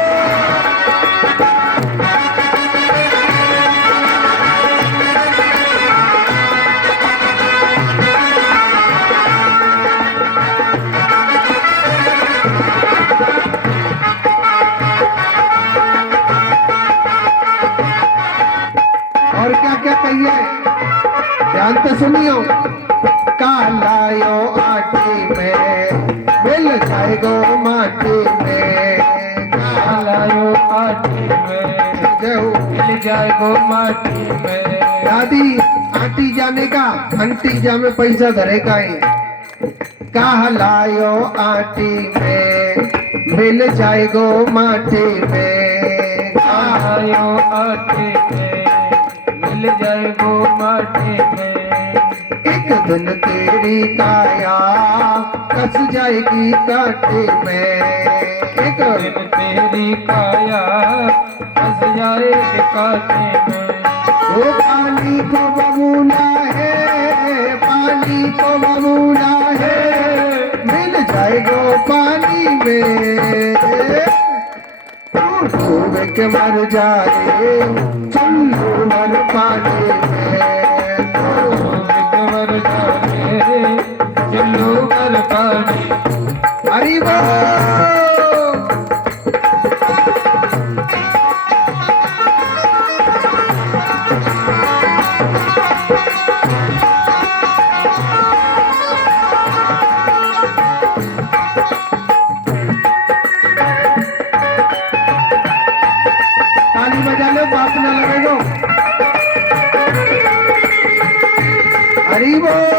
और क्या क्या कहिए, ध्यान से सुनियो। कालायो आटे में मिल जाएगो माटी में, लायो आटी में मिल जाएगो माटी में। दादी आटी जाने का अंटी जा में पैसा धरेगा ही, कहलायो आटी में मिल जाएगो माटी में, लायो आटी में मिल जाएगो माटी में। एक दिन तेरी काया कस जाएगी काटे में, एक दिन तेरी काया फंस जाएगी काटे में। वो पानी को बबूला है, पानी को बबूला है मिल जाएगो पानी में, तू डूब के मर जा रे चुल्लू भर पानी में, तू मर जा रे चुल्लू भर पानी। हरी बोल। ताली बजा लो, बात न लगेगो। हरी बोल।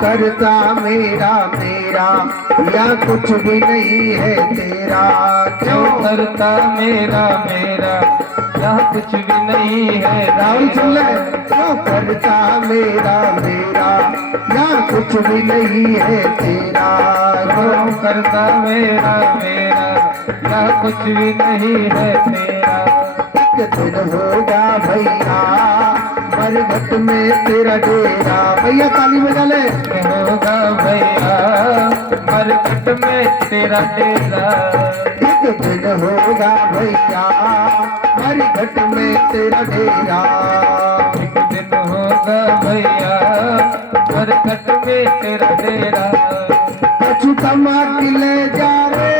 करता मेरा मेरा या कुछ भी नहीं है तेरा। क्यों करता मेरा मेरा यहाँ कुछ भी नहीं है राहुल सुन ले। क्यों करता मेरा मेरा या कुछ भी नहीं है तेरा। क्यों करता मेरा मेरा यहाँ कुछ भी नहीं है तेरा। एक दिन होगा भैया मरघट में तेरा डेरा। भैया ताली बजा ले। होगा भैया मरघट में तेरा डेरा। एक दिन होगा भैया मरघट में तेरा डेरा। एक दिन होगा भैया मरघट में तेरा डेरा। कछु कमा के ले जा रे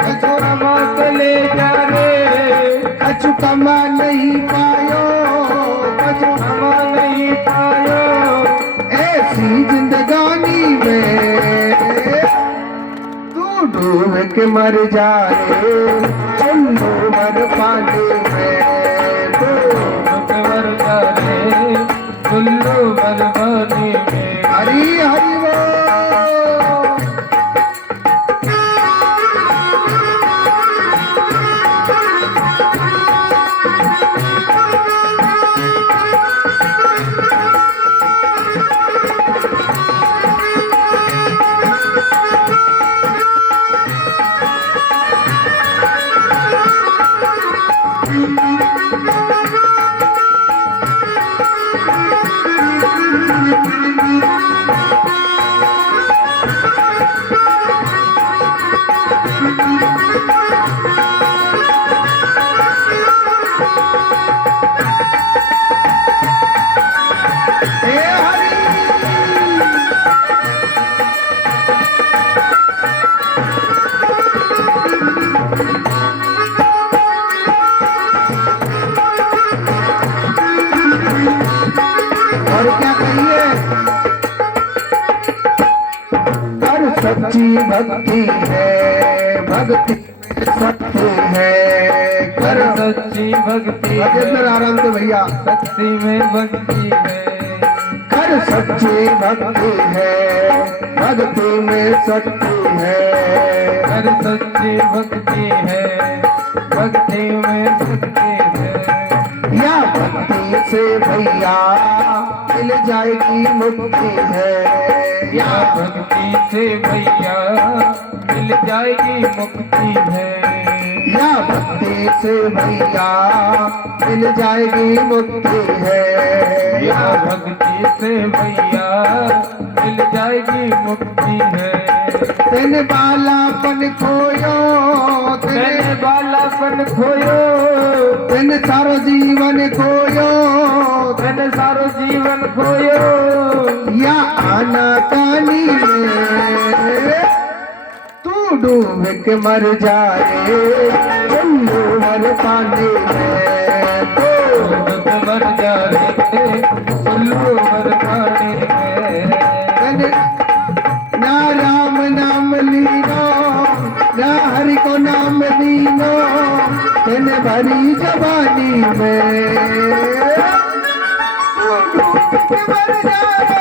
कछु कमा के ले जा रे कछु कमा नहीं पायो कछु कमा नहीं पायो। ऐसी जिंदगानी में तू डूब के मर जा रे चुल्लू मर पानी में। तू मर जा रे चुल्लू मर पानी में। हरी हरी वो। और क्या कहिए। कर सच्ची भक्ति है भक्ति सत्य है। कर सच्ची भक्ति राजेंद्र आनंद भैया। भक्ति में भक्ति है। कर सच्ची भक्ति है भक्ति में शक्ति है। कर सच्ची भक्ति है भक्ति में शक्ति है। या भक्ति से भैया मिल जाएगी मुक्ति है। या भक्ति से भैया मिल जाएगी मुक्ति है। या भक्ति से भैया मिल जाएगी मुक्ति है। या भक्ति से भैया मिल जाएगी मुक्ति है। तेने बालापन खोयो मैंने बालापन खोयो तेने सारो जीवन खोयो मैंने सारो जीवन खोयो। या आना कानी में तू डूब के मर जाए चुल्लू मर पानी में। तो डूब के मर जा रे चुल्लू मर पानी में। तेने ना राम नाम लीनो ना हरि को नाम दीनो तेने भरी जवानी में। तू डूब के मर जाए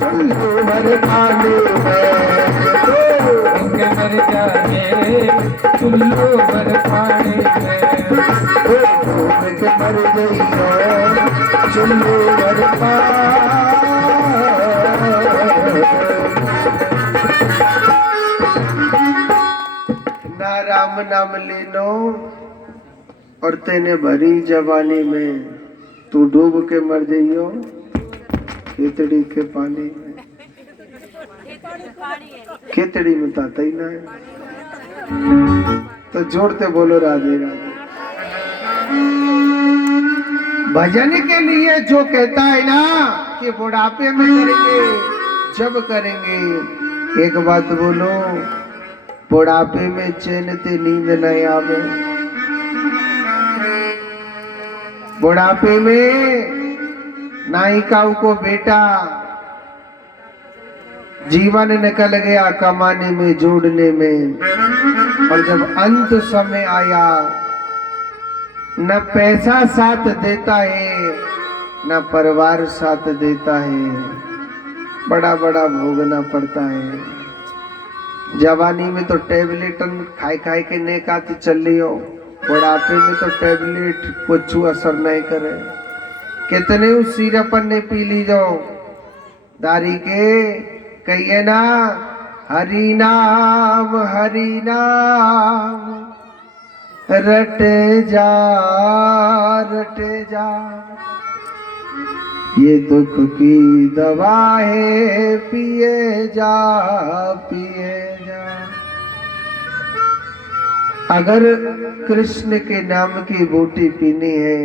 चुल्लू मर पानी में। के मर जा रे चुल्लू मर पानी में। डूब के मर गई चुल्लू मर पानी। ना राम नाम लेनो और तेने भरी जवानी में तू डूब के मर जाइयो खेतड़ी के पानी में। खेतड़ी में ताता ही ना है तो जोड़ते बोलो राधे राधे। भजन के लिए जो कहता है ना कि बुढ़ापे में करेंगे जब करेंगे, एक बात बोलो बुढ़ापे में चैन ते नींद नहीं आवे। बुढ़ापे में नायिकाओं को बेटा जीवन निकल गया कमाने में जोड़ने में, और जब अंत समय आया न पैसा साथ देता है न परिवार साथ देता है, बड़ा बड़ा भोगना पड़ता है। जवानी में तो टेबलेटन खाए खाए के नेक आती चल रही हो, बुढ़ापे में तो टेबलेट कुछ असर नहीं करे। कितने उस सिरपन ने पी ली जाओ दारी के, कहिए ना हरि नाम रटे जा रटे जा, ये दुख की दवा है पिए जा पिए जा। अगर कृष्ण के नाम की बूटी पीनी है,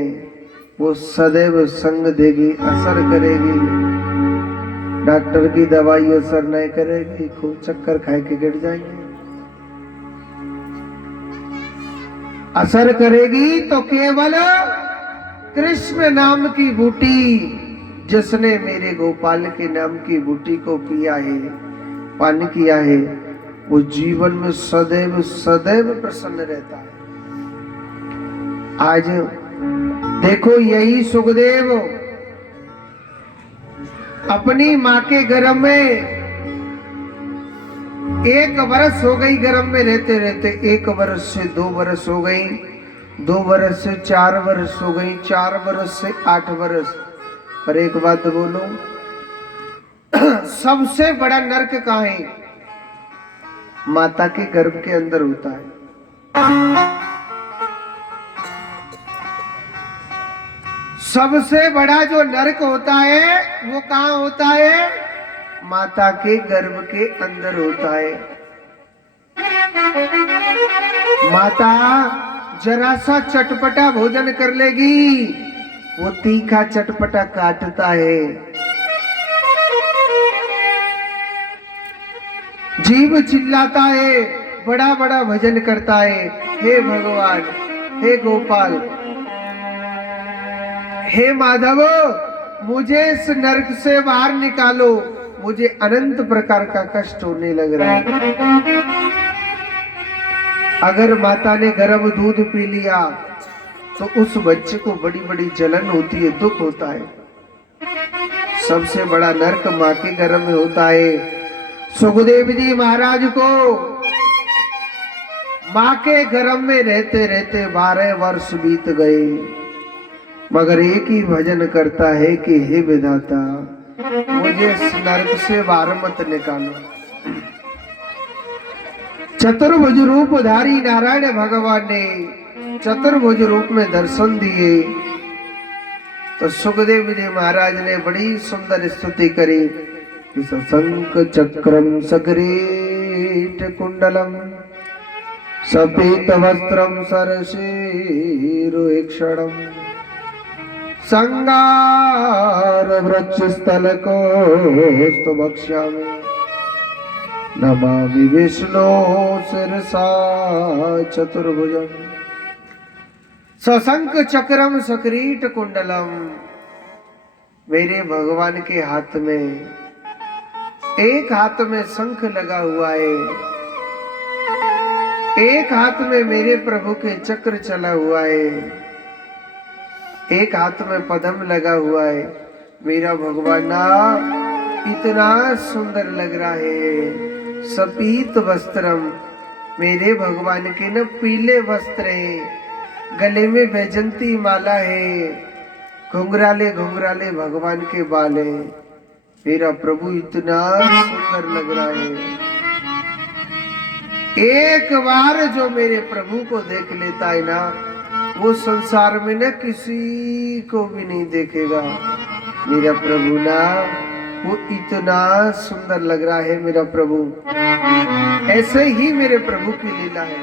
वो सदैव संग देगी, असर करेगी। डॉक्टर की दवाई असर नहीं करेगी, खूब चक्कर खाए के गिर जाएंगे। असर करेगी तो केवल कृष्ण नाम की बूटी, जिसने मेरे गोपाल के नाम की बूटी को पिया है, पान किया है, वो जीवन में सदैव सदैव प्रसन्न रहता है। आज देखो यही सुखदेव अपनी माँ के गर्भ में 1 वर्ष हो गई, गर्भ में रहते रहते 1 वर्ष से 2 वर्ष हो गई, 2 वर्ष से 4 वर्ष हो गई, 4 वर्ष से 8 वर्ष। पर एक बात बोलो, सबसे बड़ा नरक कहाँ है? माता के गर्भ के अंदर होता है। सबसे बड़ा जो नरक होता है वो कहाँ होता है? माता के गर्भ के अंदर होता है। माता जरा सा चटपटा भोजन कर लेगी, वो तीखा चटपटा काटता है। जीव चिल्लाता है, बड़ा बड़ा भजन करता है, हे भगवान, हे गोपाल, हे माधव, मुझे इस नरक से बाहर निकालो, मुझे अनंत प्रकार का कष्ट होने लग रहा है। अगर माता ने गर्भ दूध पी लिया तो उस बच्चे को बड़ी बड़ी जलन होती है, दुख होता है। सबसे बड़ा नरक माँ के गर्भ में होता है। सुखदेव जी महाराज को माँ के गर्भ में रहते रहते 12 वर्ष बीत गए, मगर एक ही भजन करता है कि हे विधाता, मुझे इस नरक से बाहर मत निकालो। चतुर्भुज रूपधारी नारायण भगवान ने चतुर्भुज रूप में दर्शन दिए तो सुखदेव जी महाराज ने बड़ी सुंदर स्तुति करी। शंख चक्रम सकिरीट कुंडलम सपीत वस्त्रम सरशीरुक्षणम संगार वृक्ष स्थल को स्तुभक्ष्यामि नमामि विष्णु शिरसा चतुर्भुजम सशंख चक्रम सकिरीट कुंडलम। मेरे भगवान के हाथ में, एक हाथ में शंख लगा हुआ है, एक हाथ में मेरे प्रभु के चक्र चला हुआ है, एक हाथ में पद्म लगा हुआ है। मेरा भगवान ना इतना सुंदर लग रहा है। सपीत वस्त्रम, मेरे भगवान के न पीले वस्त्र हैं, गले में वैजंती माला है, घुंघराले घुंघराले भगवान के बाल हैं। मेरा प्रभु इतना सुंदर लग रहा है। एक बार जो मेरे प्रभु को देख लेता है ना, वो संसार में न किसी को भी नहीं देखेगा। मेरा प्रभु ना, वो इतना सुंदर लग रहा है मेरा प्रभु। ऐसे ही मेरे प्रभु की लीला है।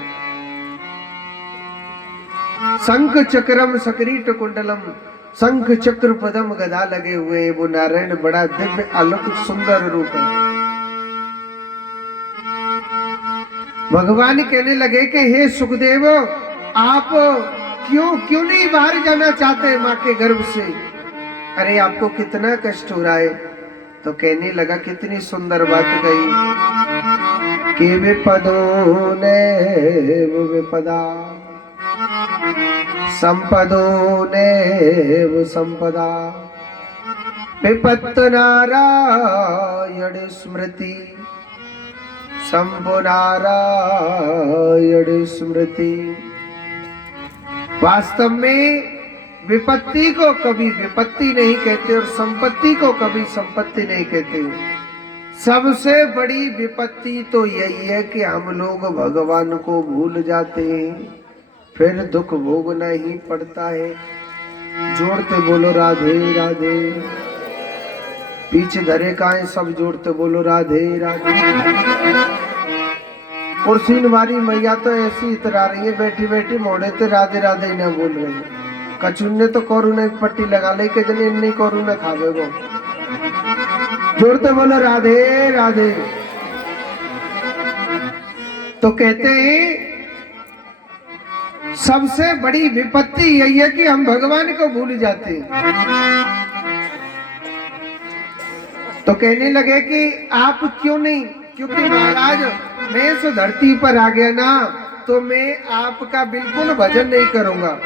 शंख चक्रम सकिरीट कुंडलम, शंख चक्र पद्म गदा लगे हुए हैं। वो नारायण बड़ा दिव्य अलौकिक सुंदर रूप है। भगवान कहने लगे कि हे सुखदेव, आप क्यों नहीं बाहर जाना चाहते माँ के गर्भ से? अरे आपको कितना कष्ट हो रहा है। तो कहने लगा, कितनी सुंदर बात कही कि विपदो ने विपदा संपदो ने संपदा विपत्त नारायण स्मृति, शंभु नारायण स्मृति। वास्तव में विपत्ति को कभी विपत्ति नहीं कहते और संपत्ति को कभी संपत्ति नहीं कहते। सबसे बड़ी विपत्ति तो यही है कि हम लोग भगवान को भूल जाते हैं, फिर दुख भोगना ही पड़ता है। जोड़ते बोलो राधे राधे। पीछे धरे का है सब जोड़ते बोलो राधे राधे। और सीनवारी मैया तो ऐसी इतरा रही है, बैठी बैठी मोड़े ते राधे राधे ही ना बोल रही है। कचुन ने तो कोरू ने पट्टी लगा ली के जने नहीं कोरू ने खावे गो। जोड़ते बोलो राधे राधे। तो कहते हैं सबसे बड़ी विपत्ति यही है कि हम भगवान को भूल जाते हैं। तो कहने लगे कि आप क्यों नहीं, क्योंकि महाराज मैं इस धरती पर आ गया ना तो मैं आपका बिल्कुल भजन नहीं करूंगा।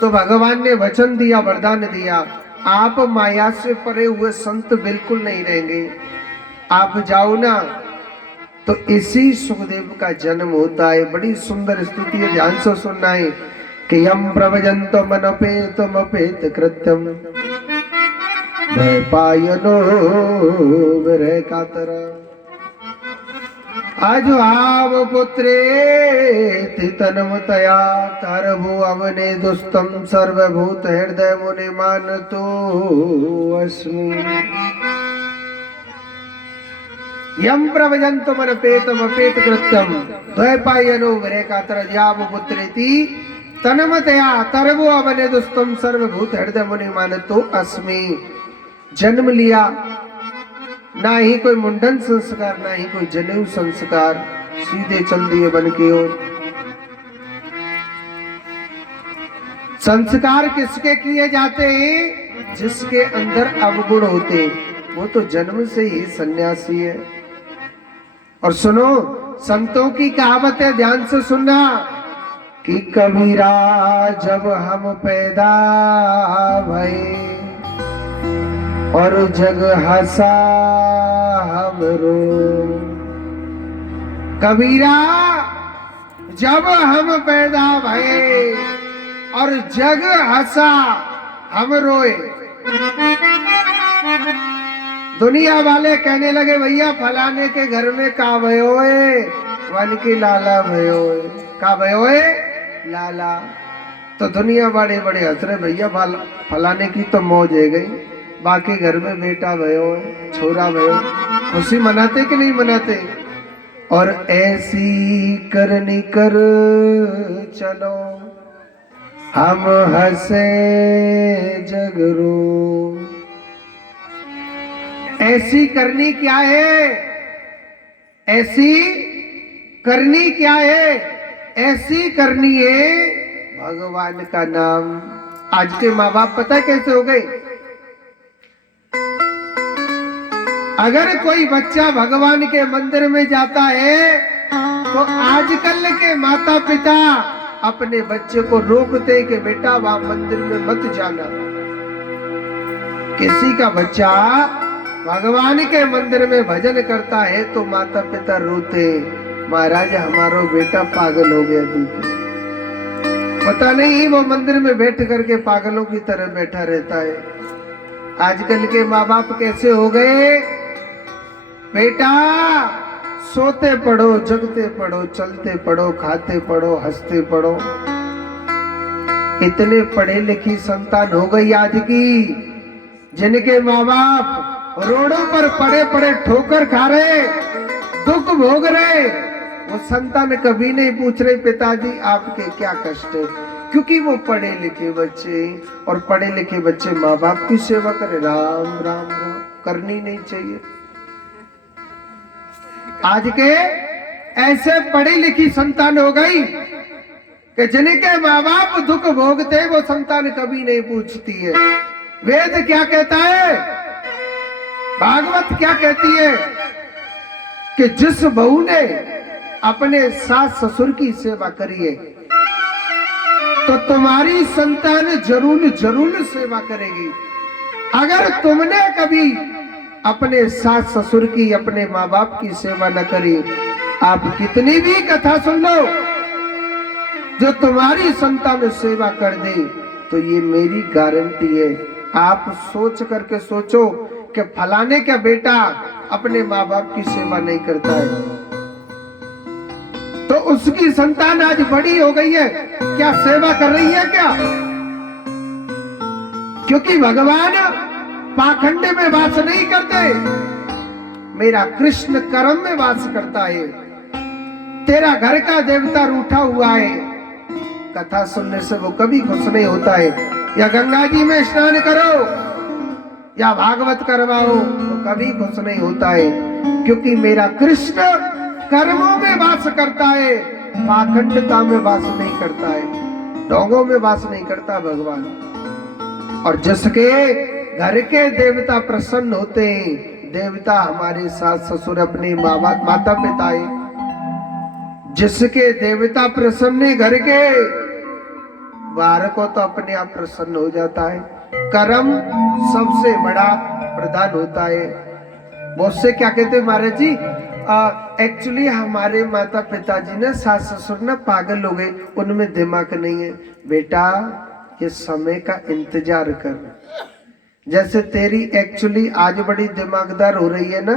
तो भगवान ने वचन दिया, वरदान दिया, आप माया से परे हुए संत बिल्कुल नहीं रहेंगे। आप जाओ ना तो इसी सुखदेव का जन्म होता है। बड़ी सुंदर स्तुति है, ध्यान से सुनना है कि यम प्रवजंतो मनपेतमपेत कृत्यम पायनो विरह कातर। आज आव पुत्रे तन्मतया तरभु अवने दुस्तम सर्वभूत हृदय मुनि मानतो अस्मि। यम प्रवजंतो मनपेतम अपेत कृत्यम द्वैपायनो विरह कातर याव पुत्रेति तन्मतया तरभु अवने दुस्तम सर्वभूत हृदय मुनि मानतो अस्मि। जन्म लिया, ना ही कोई मुंडन संस्कार, ना ही कोई जनेऊ संस्कार, सीधे चल दिए बन के ओर। संस्कार किसके किए जाते हैं? जिसके अंदर अवगुण होते, वो तो जन्म से ही सन्यासी है। और सुनो, संतों की कहावत है, ध्यान से सुनना कि कबीरा जब हम पैदा भये और जग हंसा हमरो। कबीरा जब हम पैदा भये और जग हंसा हम रोए। दुनिया वाले कहने लगे भैया फलाने के घर में का भयो है, वन की लाला भयो है, का भयो है लाला। तो दुनिया बड़े बड़े हंस रहे, भैया फलाने की तो मौज है गई, बाकी घर में बेटा भयो है, छोरा भयो। खुशी मनाते कि नहीं मनाते? और ऐसी करनी कर चलो हम हंसे जगरो। ऐसी करनी क्या है? ऐसी करनी क्या है? ऐसी करनी है भगवान का नाम। आज के माँ बाप पता है कैसे हो गए? अगर कोई बच्चा भगवान के मंदिर में जाता है तो आजकल के माता पिता अपने बच्चे को रोकते कि बेटा वहां मंदिर में मत जाना। किसी का बच्चा भगवान के मंदिर में भजन करता है तो माता पिता रोते, महाराज हमारा बेटा पागल हो गया। पता नहीं वो मंदिर में बैठ करके पागलों की तरह बैठा रहता है। आजकल के माँ बाप कैसे हो गए? बेटा सोते पढ़ो, जगते पढ़ो, चलते पढ़ो, खाते पढ़ो, हंसते पढ़ो। इतने पढ़े लिखी संतान हो गई आज की, जिनके माँ बाप रोडों पर पड़े पड़े ठोकर खा रहे, दुख भोग रहे। वो संतान कभी नहीं पूछ रहे पिताजी आपके क्या कष्ट है, क्योंकि वो पढ़े लिखे बच्चे, और पढ़े लिखे बच्चे माँ बाप की सेवा करें। राम राम राम करनी नहीं चाहिए। आज के ऐसे पढ़ी लिखी संतान हो गई कि जिनके माँ बाप दुख भोगते वो संतान कभी नहीं पूछती है। वेद क्या कहता है, भागवत क्या कहती है कि जिस बहू ने अपने सास ससुर की सेवा करी है तो तुम्हारी संतान जरूर जरूर सेवा करेगी। अगर तुमने कभी अपने सास ससुर की, अपने माँ बाप की सेवा न करी, आप कितनी भी कथा सुन लो, जो तुम्हारी संतान सेवा कर दे तो ये मेरी गारंटी है। आप सोच करके सोचो कि फलाने का बेटा अपने माँ बाप की सेवा नहीं करता है, तो उसकी संतान आज बड़ी हो गई है, क्या सेवा कर रही है क्या? क्योंकि भगवान पाखंड में वास नहीं करते, मेरा कृष्ण कर्म में वास करता है। तेरा घर का देवता रूठा हुआ है, कथा सुनने से वो कभी खुश नहीं होता है। या गंगा जी में स्नान करो या भागवत करवाओ, तो कभी खुश नहीं होता है, क्योंकि मेरा कृष्ण कर्मों में वास करता है, पाखंडता में वास नहीं करता है, ढोंगों में वास नहीं करता भगवान। और जिसके घर के देवता प्रसन्न होते हैं, देवता हमारे सास ससुर, अपने माता पिता है, जिसके देवता प्रसन्न है घर के, वार को तो अपने आप प्रसन्न हो जाता है। कर्म सबसे बड़ा प्रधान होता है। वो उससे क्या कहते हैं महाराज जी, एक्चुअली हमारे माता पिताजी ने, सास ससुर ने पागल हो गए, उनमें दिमाग नहीं है। बेटा ये समय का इंतजार कर, जैसे तेरी एक्चुअली आज बड़ी दिमागदार हो रही है ना,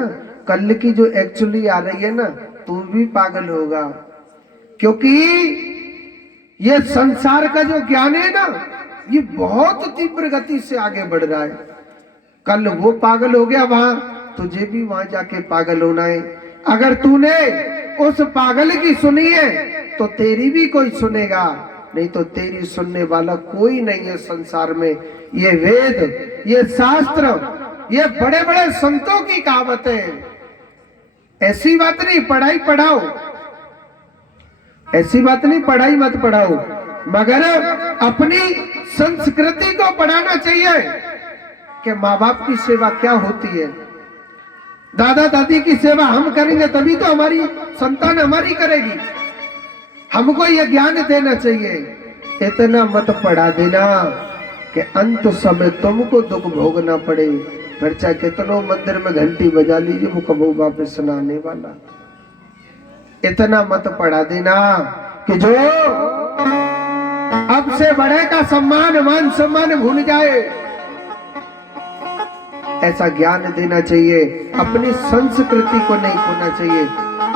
कल की जो एक्चुअली आ रही है ना, तू भी पागल होगा। क्योंकि ये संसार का जो ज्ञान है ना, ये बहुत तीव्र गति से आगे बढ़ रहा है। कल वो पागल हो गया, वहां तुझे भी वहां जाके पागल होना है। अगर तूने उस पागल की सुनी है तो तेरी भी कोई सुनेगा, नहीं तो तेरी सुनने वाला कोई नहीं है संसार में। ये वेद, ये शास्त्र, ये बड़े बड़े संतों की कहावत है। ऐसी बात नहीं पढ़ाई पढ़ाओ, ऐसी बात नहीं पढ़ाई मत पढ़ाओ, मगर अपनी संस्कृति को पढ़ाना चाहिए कि माँ बाप की सेवा क्या होती है। दादा दादी की सेवा हम करेंगे तभी तो हमारी संतान हमारी करेगी। हमको यह ज्ञान देना चाहिए। इतना मत पढ़ा देना कि अंत समय तुमको दुख भोगना पड़े, फिर चाहे कितनों मंदिर में घंटी बजा लीजिए, वो कबू वापस न आने वाला। इतना मत पढ़ा देना कि जो अब से बड़े का सम्मान, मान सम्मान भूल जाए। ऐसा ज्ञान देना चाहिए, अपनी संस्कृति को नहीं खोना चाहिए।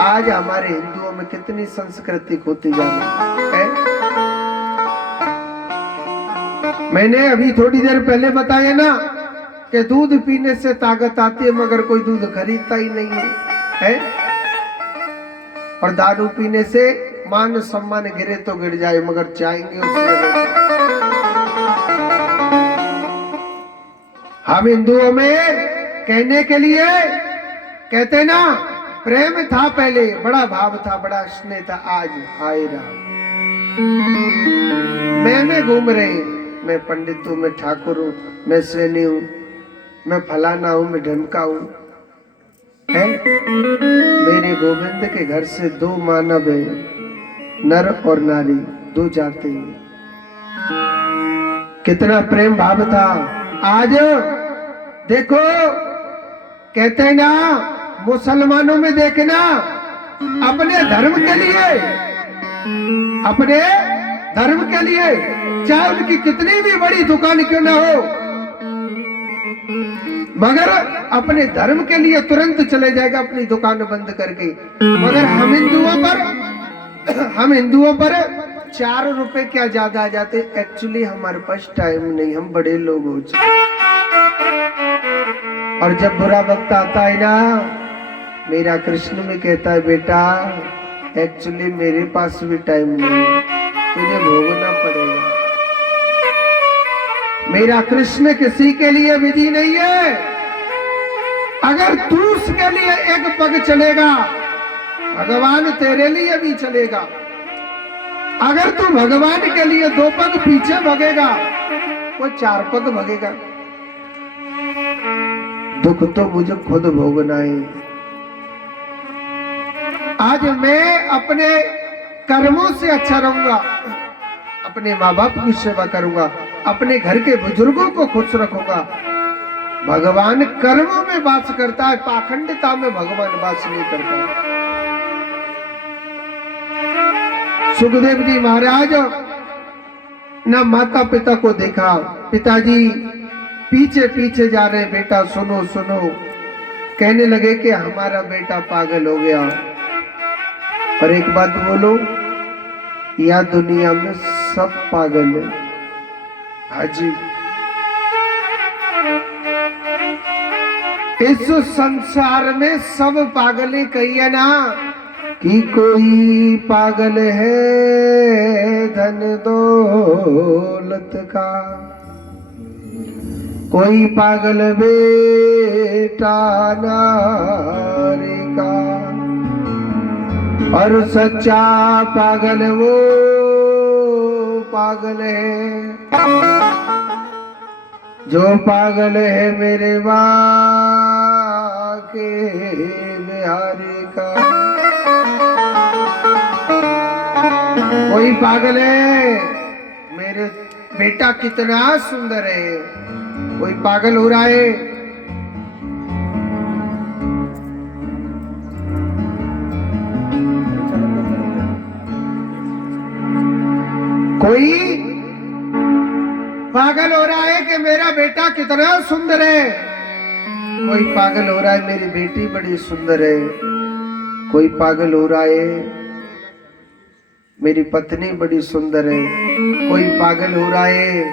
आज हमारे हिंदुओं में कितनी संस्कृति खोती जा रही है। मैंने अभी थोड़ी देर पहले बताया ना कि दूध पीने से ताकत आती है, मगर कोई दूध खरीदता ही नहीं है। और दारू पीने से मान सम्मान गिरे तो गिर जाए, मगर चाहेंगे उसमें। हम हिंदुओं में कहने के लिए कहते ना, प्रेम था पहले, बड़ा भाव था, बड़ा स्नेह था, आज हाय राम। मैं घूम रहे, मैं पंडित हूं, मैं ठाकुर हूं, मैं सैनी हूं, मैं फलाना हूं, मैं ढमका हूं। है मेरे गोविंद के घर से दो मानव है, नर और नारी, दो जाते हैं। कितना प्रेम भाव था। आज देखो, कहते हैं ना, मुसलमानों में देखना, अपने धर्म के लिए, अपने धर्म के लिए चाहे उनकी कितनी भी बड़ी दुकान क्यों ना हो, मगर अपने धर्म के लिए तुरंत चले जाएगा अपनी दुकान बंद करके। मगर हम हिंदुओं पर 4 रुपए क्या ज्यादा आ जाते। एक्चुअली हमारे पास टाइम नहीं, हम बड़े लोग हो जाते। और जब बुरा वक्त आता है ना, मेरा कृष्ण में कहता है, बेटा एक्चुअली मेरे पास भी टाइम नहीं है, तुझे भोगना पड़ेगा। मेरा कृष्ण किसी के लिए विधि नहीं है। अगर तू उसके लिए एक पग चलेगा, भगवान तेरे लिए भी चलेगा। अगर तू भगवान के लिए 2 पग पीछे भगेगा, वो 4 पग भगेगा। दुख तो मुझे खुद भोगना है। आज मैं अपने कर्मों से अच्छा रहूंगा, अपने माँ बाप की सेवा करूंगा, अपने घर के बुजुर्गों को खुश रखूंगा, भगवान कर्मों में वास करता है, पाखंडता में भगवान वास नहीं करता। सुखदेव जी महाराज ना माता पिता को देखा, पिताजी पीछे पीछे जा रहे, बेटा सुनो सुनो, कहने लगे कि हमारा बेटा पागल हो गया। और एक बात बोलो, यह दुनिया में सब पागल है। हाजी, इस संसार में सब पागल ही कहिए ना, कि कोई पागल है धन दौलत का, कोई पागल बेटा नारी का, और सच्चा पागल वो पागल है जो पागल है मेरे के बिहारी का। कोई पागल है मेरे बेटा कितना सुंदर है, कोई पागल हो रहा है। कोई पागल हो रहा है कि मेरा बेटा कितना सुंदर है, कोई पागल हो रहा है मेरी बेटी बड़ी सुंदर है, कोई पागल हो रहा है मेरी पत्नी बड़ी सुंदर है, कोई पागल हो रहा है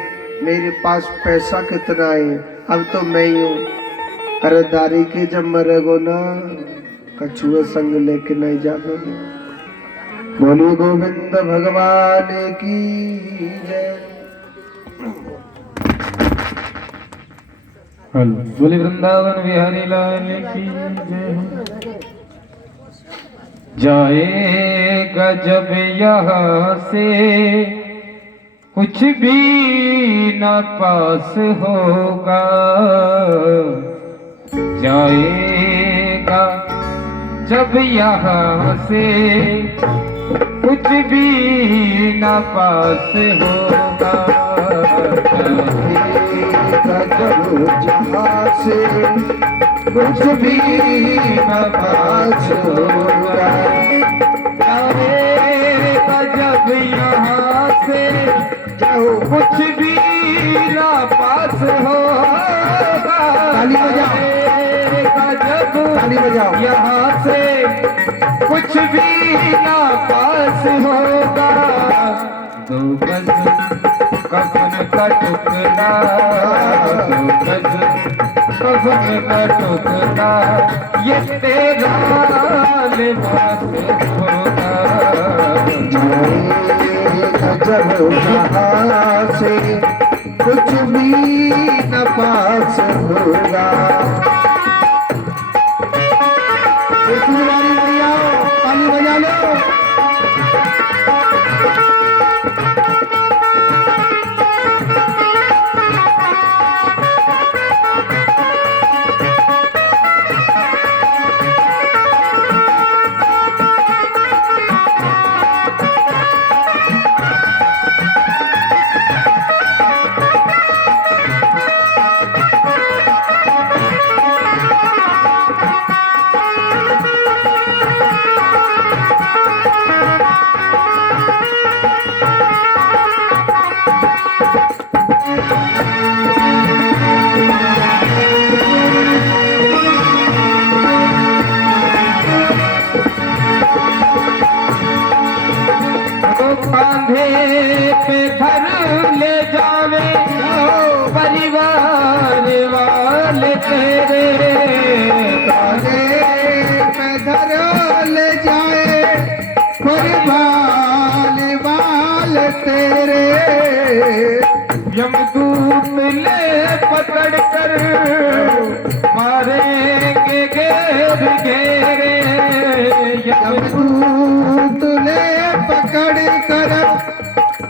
मेरे पास पैसा कितना है, अब तो मैं ही हूँ। अरे दारी के जब मरेगो ना, कछुए संग लेके नहीं जाओ। बोलो गोविंद भगवान की जय। बोले वृंदावन बिहारी लाल की जय। जाएगा जब यहाँ से कुछ भी न पास होगा, जाएगा जब यहाँ से कुछ भी न पास होगा, जब जहाँ से कुछ भी न पास होगा, जाएगा जब यहाँ से कुछ भी न पास होगा, ताली बजाओ, जब ताली बजाओ, यहाँ से कुछ भी न पास होगा, दो गज कफन का टुकड़ा, दो गज कफन का टुकड़ा, ये तेरा लिबास होगा। जब जहाँ से कुछ भी न पास होगा। ताली बजा लो। पे घर ले जावे परिवार वाले तेरे, कांधे पे घर ले जाए परिवार वाले तेरे, यमदूत ले पकड़ कर मारेंगे घेर घेरे, यमदूत ले पकड़ कर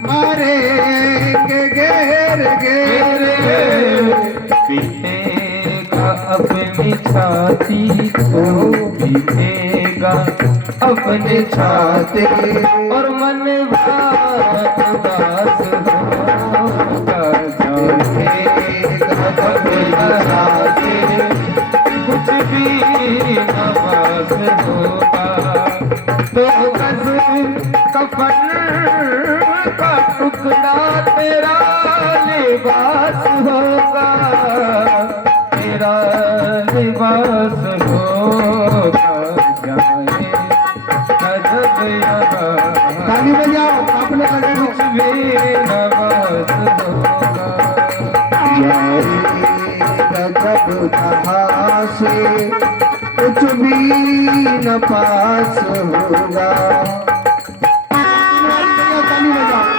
मारेंगे घेर घेरे, पीटेगा अपनी छाती को, पीटेगा अपनी छाती, और मन उदास होगा, जाएगा अपनी छाती होगा, तो गज कफन का टुकड़ा तेरा लिबास होगा, तेरा लिबास होगा। जाए गजब यहाँ ताली बजाओ, आपने लगे कुछ भी नवाज होगा। जाए गजब कहाँ से कुछ भी न पास होगा। ताली बजाओ।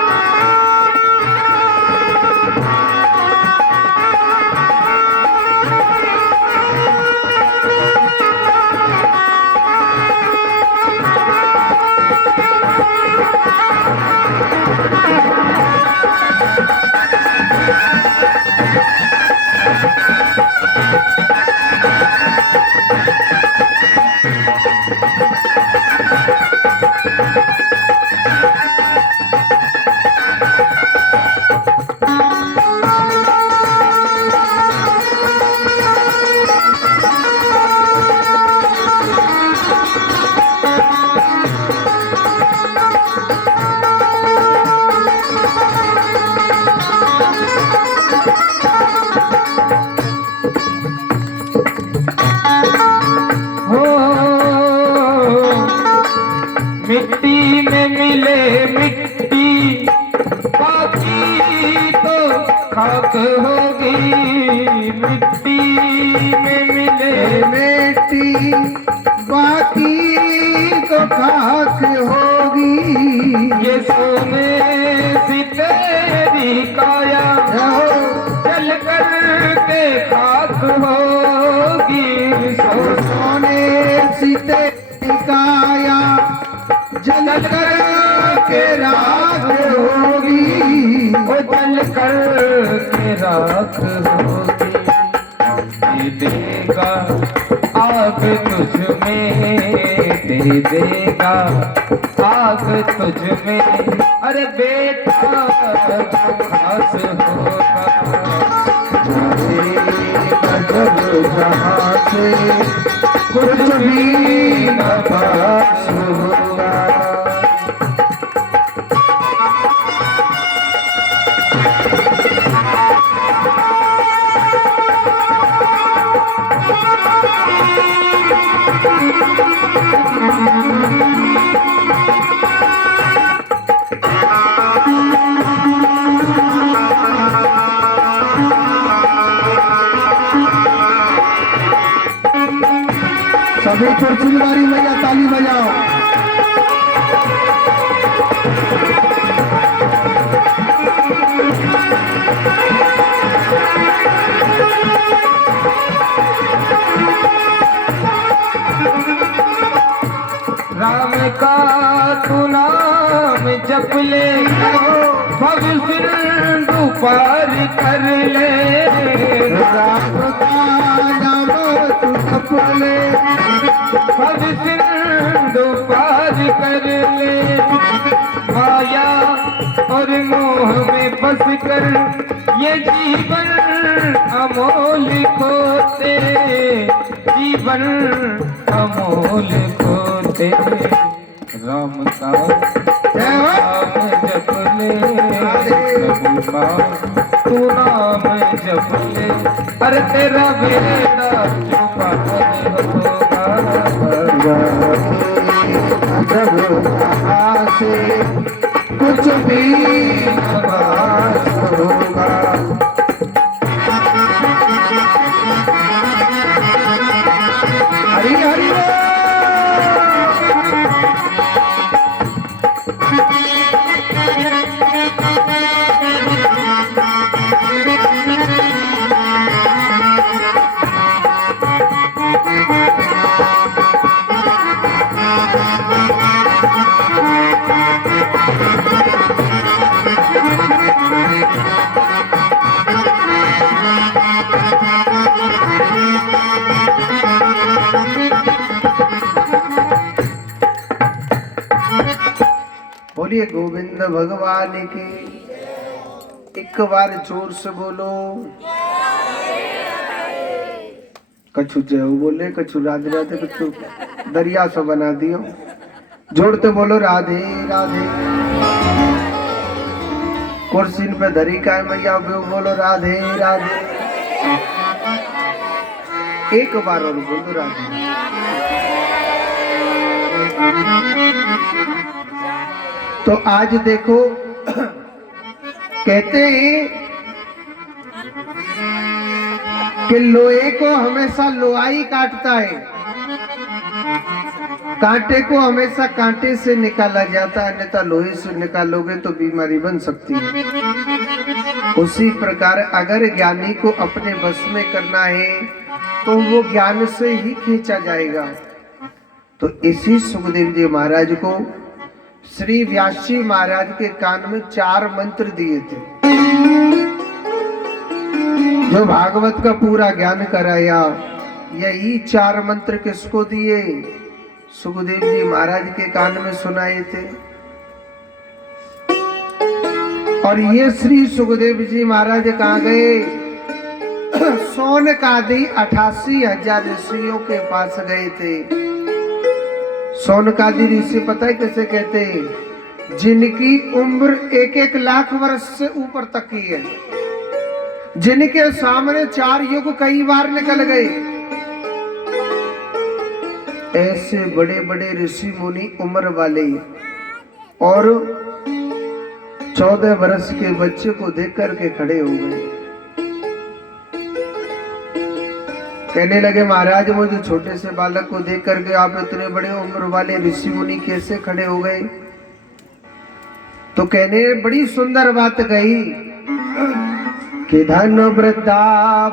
मिट्टी में मिले मिट्टी, बाकी तो खाक होगी। मिट्टी में मिले मिट्टी बाकी तो खाक होगी। ये सोने सी तेरी काया जल कर के खाक होगी। सोने सी तेरी काया जल कर के राख होगी। वो जल कर के राख होगी। दे देगा आग तुझ में, दे देगा आग तुझ में। अरे बेटा जो खास होगा, गजब जहाँ से कुछ भी न पास होगा। सभी चुरचुलवारी भैया ताली बजाओ। राम का तू नाम जप ले, भव सिंधु पार कर ले। राम का नाम तू जप ले, भव सिंधु पार कर ले। माया और मोह में बस कर ये जीवन अमोल खोते, जीवन अमोल खोते। राम का नाम जप ले, प्रभु का तू नाम जप ले। अरे तेरा बेड़ा चुपाने होगा। गजब कहाँ से कुछ भी न पास होगा। हरी हरी बोलिए गोविंद भगवान की। एक बार जोर से बोलो। कछु जय बोले, कछु राधे राधे, कछु दरिया सो बना दियो। जोड़ते बोलो राधे राधे। कुर्सी पे धरी का मैया बोलो राधे राधे। एक बार और बोलो राधे। तो आज देखो कहते हैं कि लोहे को हमेशा लोहाई काटता है, कांटे को हमेशा कांटे से निकाला जाता है, अन्यथा लोहे से निकालोगे तो बीमारी बन सकती है। उसी प्रकार अगर ज्ञानी को अपने बस में करना है तो वो ज्ञान से ही खींचा जाएगा। तो इसी सुखदेव जी महाराज को श्री व्यास जी महाराज के कान में 4 मंत्र दिए थे, जो भागवत का पूरा ज्ञान कराया। यही 4 मंत्र किसको दिए? सुखदेव जी महाराज के कान में सुनाए थे। और ये श्री सुखदेव जी महाराज कहाँ गए? सोनकादि 88,000 ऋषियों के पास गए थे। सोनकादि ऋषि पता है कैसे कहते हैं? जिनकी उम्र 1-1 लाख वर्ष से ऊपर तक की है, जिनके सामने 4 युग कई बार निकल गए, ऐसे बड़े बड़े ऋषि मुनि उम्र वाले और 14 वर्ष के बच्चे को देख करके खड़े हो गए। कहने लगे महाराज मुझे छोटे से बालक को देख करके आप इतने बड़े उम्र वाले ऋषि मुनि कैसे खड़े हो गए? तो कहने बड़ी सुंदर बात कही कि धन वृद्धा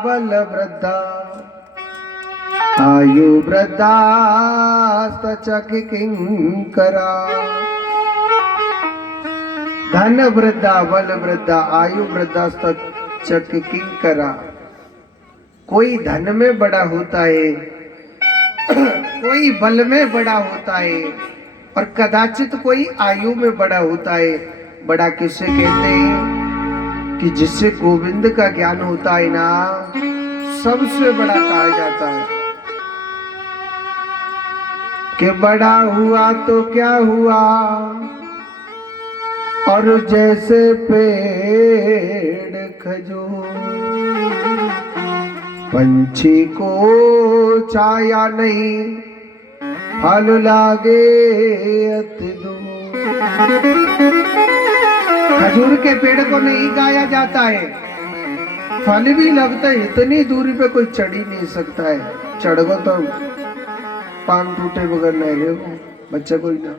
बल वृद्धा आयु वृद्धा सचक किंकरा। धन वृद्धा बल वृद्धा आयु वृद्धा सचक किंकरा। कोई धन में बड़ा होता है, कोई बल में बड़ा होता है और कदाचित कोई आयु में बड़ा होता है। बड़ा किसे कहते हैं? कि जिससे गोविंद का ज्ञान होता है ना, सबसे बड़ा कहा जाता है। कि बड़ा हुआ तो क्या हुआ, और जैसे पेड़ खजूर, पंछी को छाया नहीं, फल लागे अति दूर। खजूर के पेड़ को नहीं गाया जाता है, फल भी लगता है, इतनी दूरी पे कोई चढ़ ही नहीं सकता है। चढ़ गो तो पान टूटे बगैर नहीं रहे बच्चा कोई ना।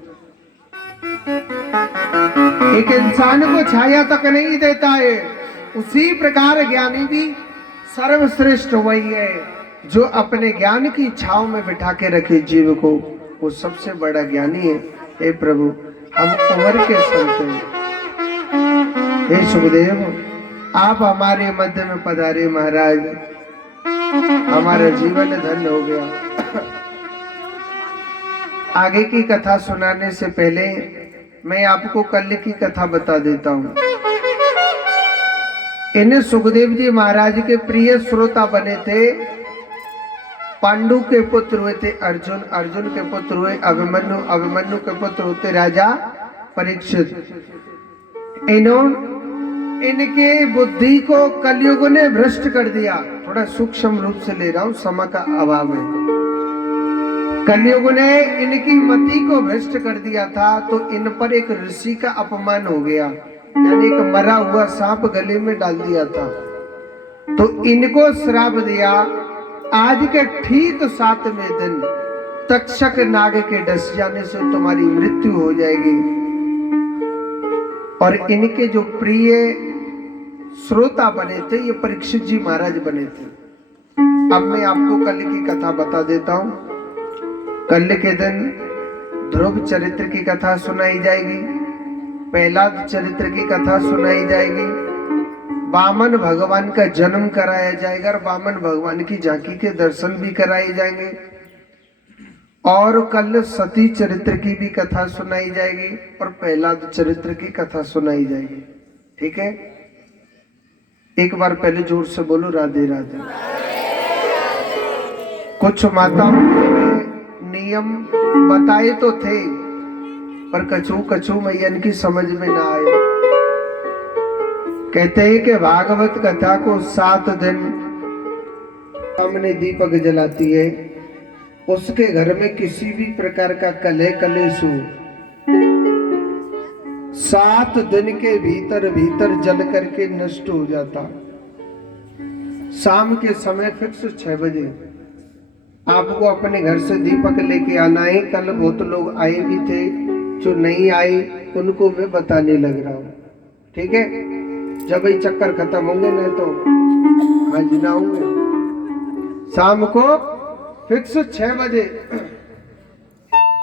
एक इंसान को छाया तक नहीं देता है। उसी प्रकार ज्ञानी भी सर्वश्रेष्ठ वही है जो अपने ज्ञान की छाव में बिठा के रखे जीव को, वो सबसे बड़ा ज्ञानी है। हे प्रभु हम उम्र के संत हैं। हे सुखदेव आप हमारे मध्य में पधारे महाराज, हमारा जीवन धन्य हो गया। आगे की कथा सुनाने से पहले मैं आपको कल की कथा बता देता हूँ। इन्हें सुखदेव जी महाराज के प्रिय श्रोता बने थे। पांडु के पुत्र हुए थे अर्जुन, अर्जुन के पुत्र हुए अभिमन्यु, अभिमन्यु के पुत्र होते राजा परीक्षित। इनके बुद्धि को कलयुग ने भ्रष्ट कर दिया। थोड़ा सूक्ष्म रूप से ले रहा हूं, समय का अभाव है। कलयुग ने इनकी मति को भ्रष्ट कर दिया था, तो इन पर एक ऋषि का अपमान हो गया, यानी एक मरा हुआ सांप गले में डाल दिया था। तो इनको श्राप दिया, आज के ठीक 7वें दिन तक्षक नाग के डस जाने से तुम्हारी मृत्यु हो जाएगी। और इनके जो प्रिय श्रोता बने थे ये परीक्षित जी महाराज बने थे। अब मैं आपको कल की कथा बता देता हूं। कल के दिन ध्रुव चरित्र की कथा सुनाई जाएगी, प्रहलाद चरित्र की कथा सुनाई जाएगी, वामन भगवान का जन्म कराया जाएगा और वामन भगवान की झांकी के दर्शन भी कराए जाएंगे। और कल सती चरित्र की भी कथा सुनाई जाएगी और प्रहलाद चरित्र की कथा सुनाई जाएगी। ठीक है, एक बार पहले जोर से बोलो राधे राधे। कुछ माताओं में नियम बताए तो थे, पर कछु कछु मैयन की समझ में ना आए। कहते हैं कि भागवत कथा को 7 दिन सामने दीपक जलाती है, उसके घर में किसी भी प्रकार का कलह कलेश हो, 7 दिन के भीतर भीतर जल करके नष्ट हो जाता। शाम के समय फिक्स 6 बजे आपको अपने घर से दीपक लेके आना है। कल बहुत लोग आए भी थे, जो नहीं आए उनको मैं बताने लग रहा हूँ, ठीक है। जब ये चक्कर खत्म होंगे ना तो हाजिर होंगे। शाम को फिक्स 6 बजे।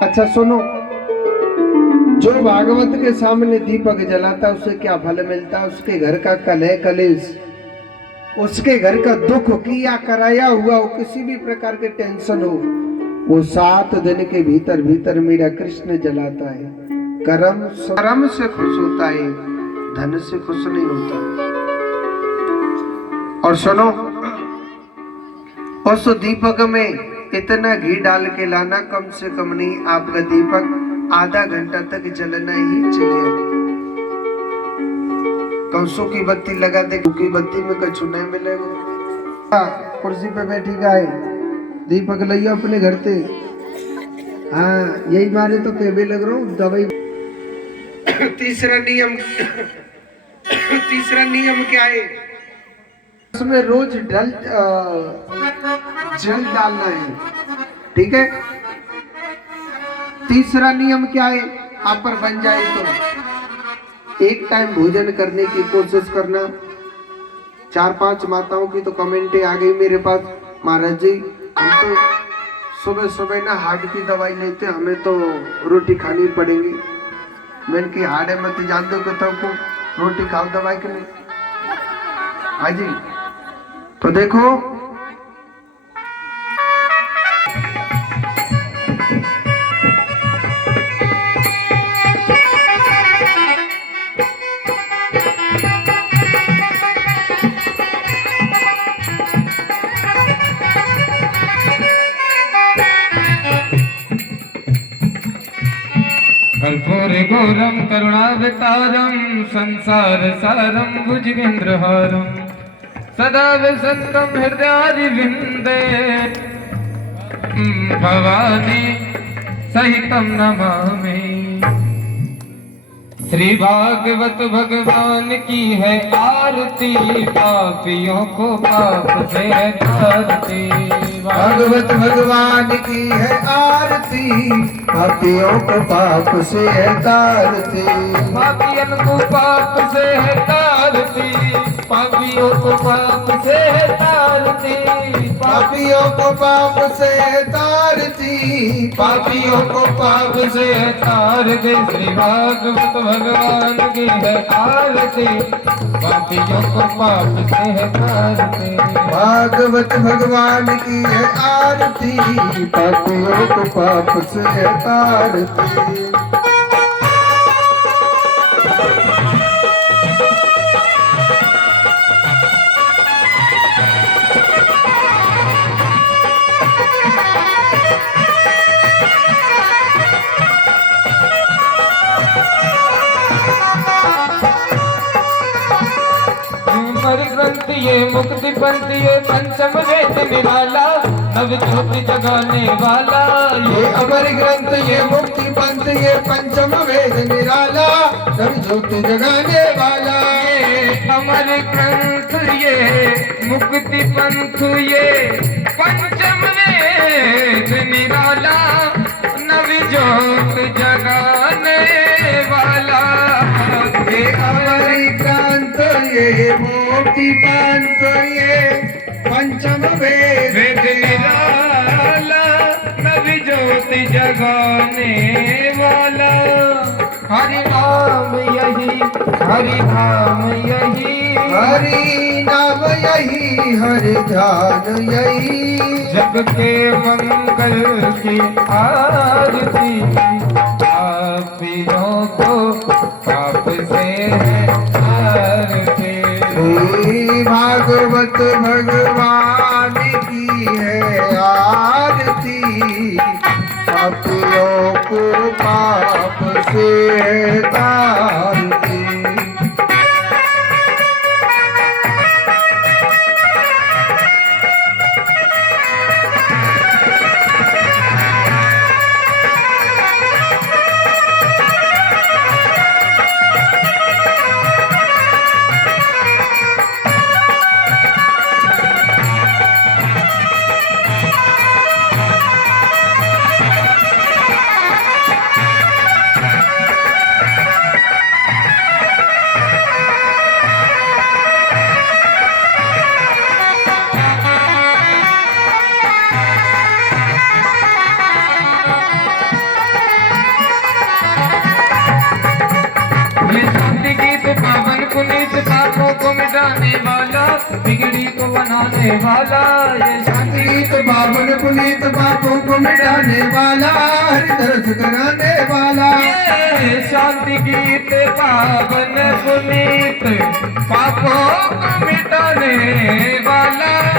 अच्छा सुनो, जो भागवत के सामने दीपक जलाता उसे क्या फल मिलता? उसके घर का कलह कलेश, उसके घर का दुख किया कराया हुआ हो, किसी भी प्रकार के टेंशन हो, वो 7 दिन के भीतर भीतर मेरा कृष्ण जलाता है। कर्म से खुश होता है, धन से खुश नहीं होता। और सुनो, उस दीपक में इतना घी डाल के लाना, कम से कम नहीं आपका दीपक आधा घंटा तक जलना ही चाहिए। कंसों की बत्ती लगा दे, की बत्ती में कछु नहीं मिलेगा। कुर्सी पे बैठी गाय दीपक लिया अपने घर से। हाँ यही मारे तो पेबे लग रहा हूँ दवाई। तीसरा नियम क्या है? उसमें रोज जल डालना है, ठीक है। तीसरा नियम क्या है? आप पर बन जाए तो एक टाइम भोजन करने की कोशिश करना। 4-5 माताओं की तो कमेंटें आ गई मेरे पास, महाराज जी हम तो सुबह सुबह ना हार्ट की दवाई लेते, हमें तो रोटी खानी पड़ेगी। मैंने की हार्ट है मत जान दो तो को रोटी खाओ दवाई के नहीं। हाँ जी, तो देखो कर्पूरे घोरम करुणावतारम संसार सारम भुजगेन्द्रहारम सदा वसंतम हृदयारविंदे भवानी सहितम नमामि। श्री भागवत भगवान की है आरती, पापियों को पाप से तारती। भागवत भगवान की है आरती, पापियों को पाप से है तारती। पापियन को पाप से है तारती, पापियों को पाप से है तारती। पापियों को पाप से है तारती, पापियों को पाप से है तारती। श्री भागवत भगवान की है आरती, पापियों को पाप से है तारती। भागवत भगवान की है आरती, पापियों को पाप से है तारती। ग्रंथ ये मुक्ति पंथ ये पंचम वेद निराला, नव ज्योति जगाने वाला। ये अमर ग्रंथ ये मुक्ति पंथ ये पंचम वेद निराला, नव ज्योति जगाने वाला। अमर ग्रंथ ये मुक्ति पंथ ये पंचम वेद निराला, नव ज्योति जगाने वाला। ये अमर ग्रंथ ये मुक्ति पंथ ये पंचम वेद निराला, नव ज्योति जगाने वाला। हरि नाम यही, हरि नाम यही, हरि नाम यही, हरि ध्यान यही। जग के मंगल की आरती, पापियों को पाप से है तारती। श्री भागवत भगवान की है आरती, पापियों को पाप से तारती। ये शांति गीत पावन पुनीत पापों को मिटाने वाला बिगड़ी को बनाने वाला। ये शांति गीत पावन पुनीत पापों को मिटाने वाला हरिदर्श कराने वाला। ये शांति गीत पावन पुनीत पापों को मिटाने वाला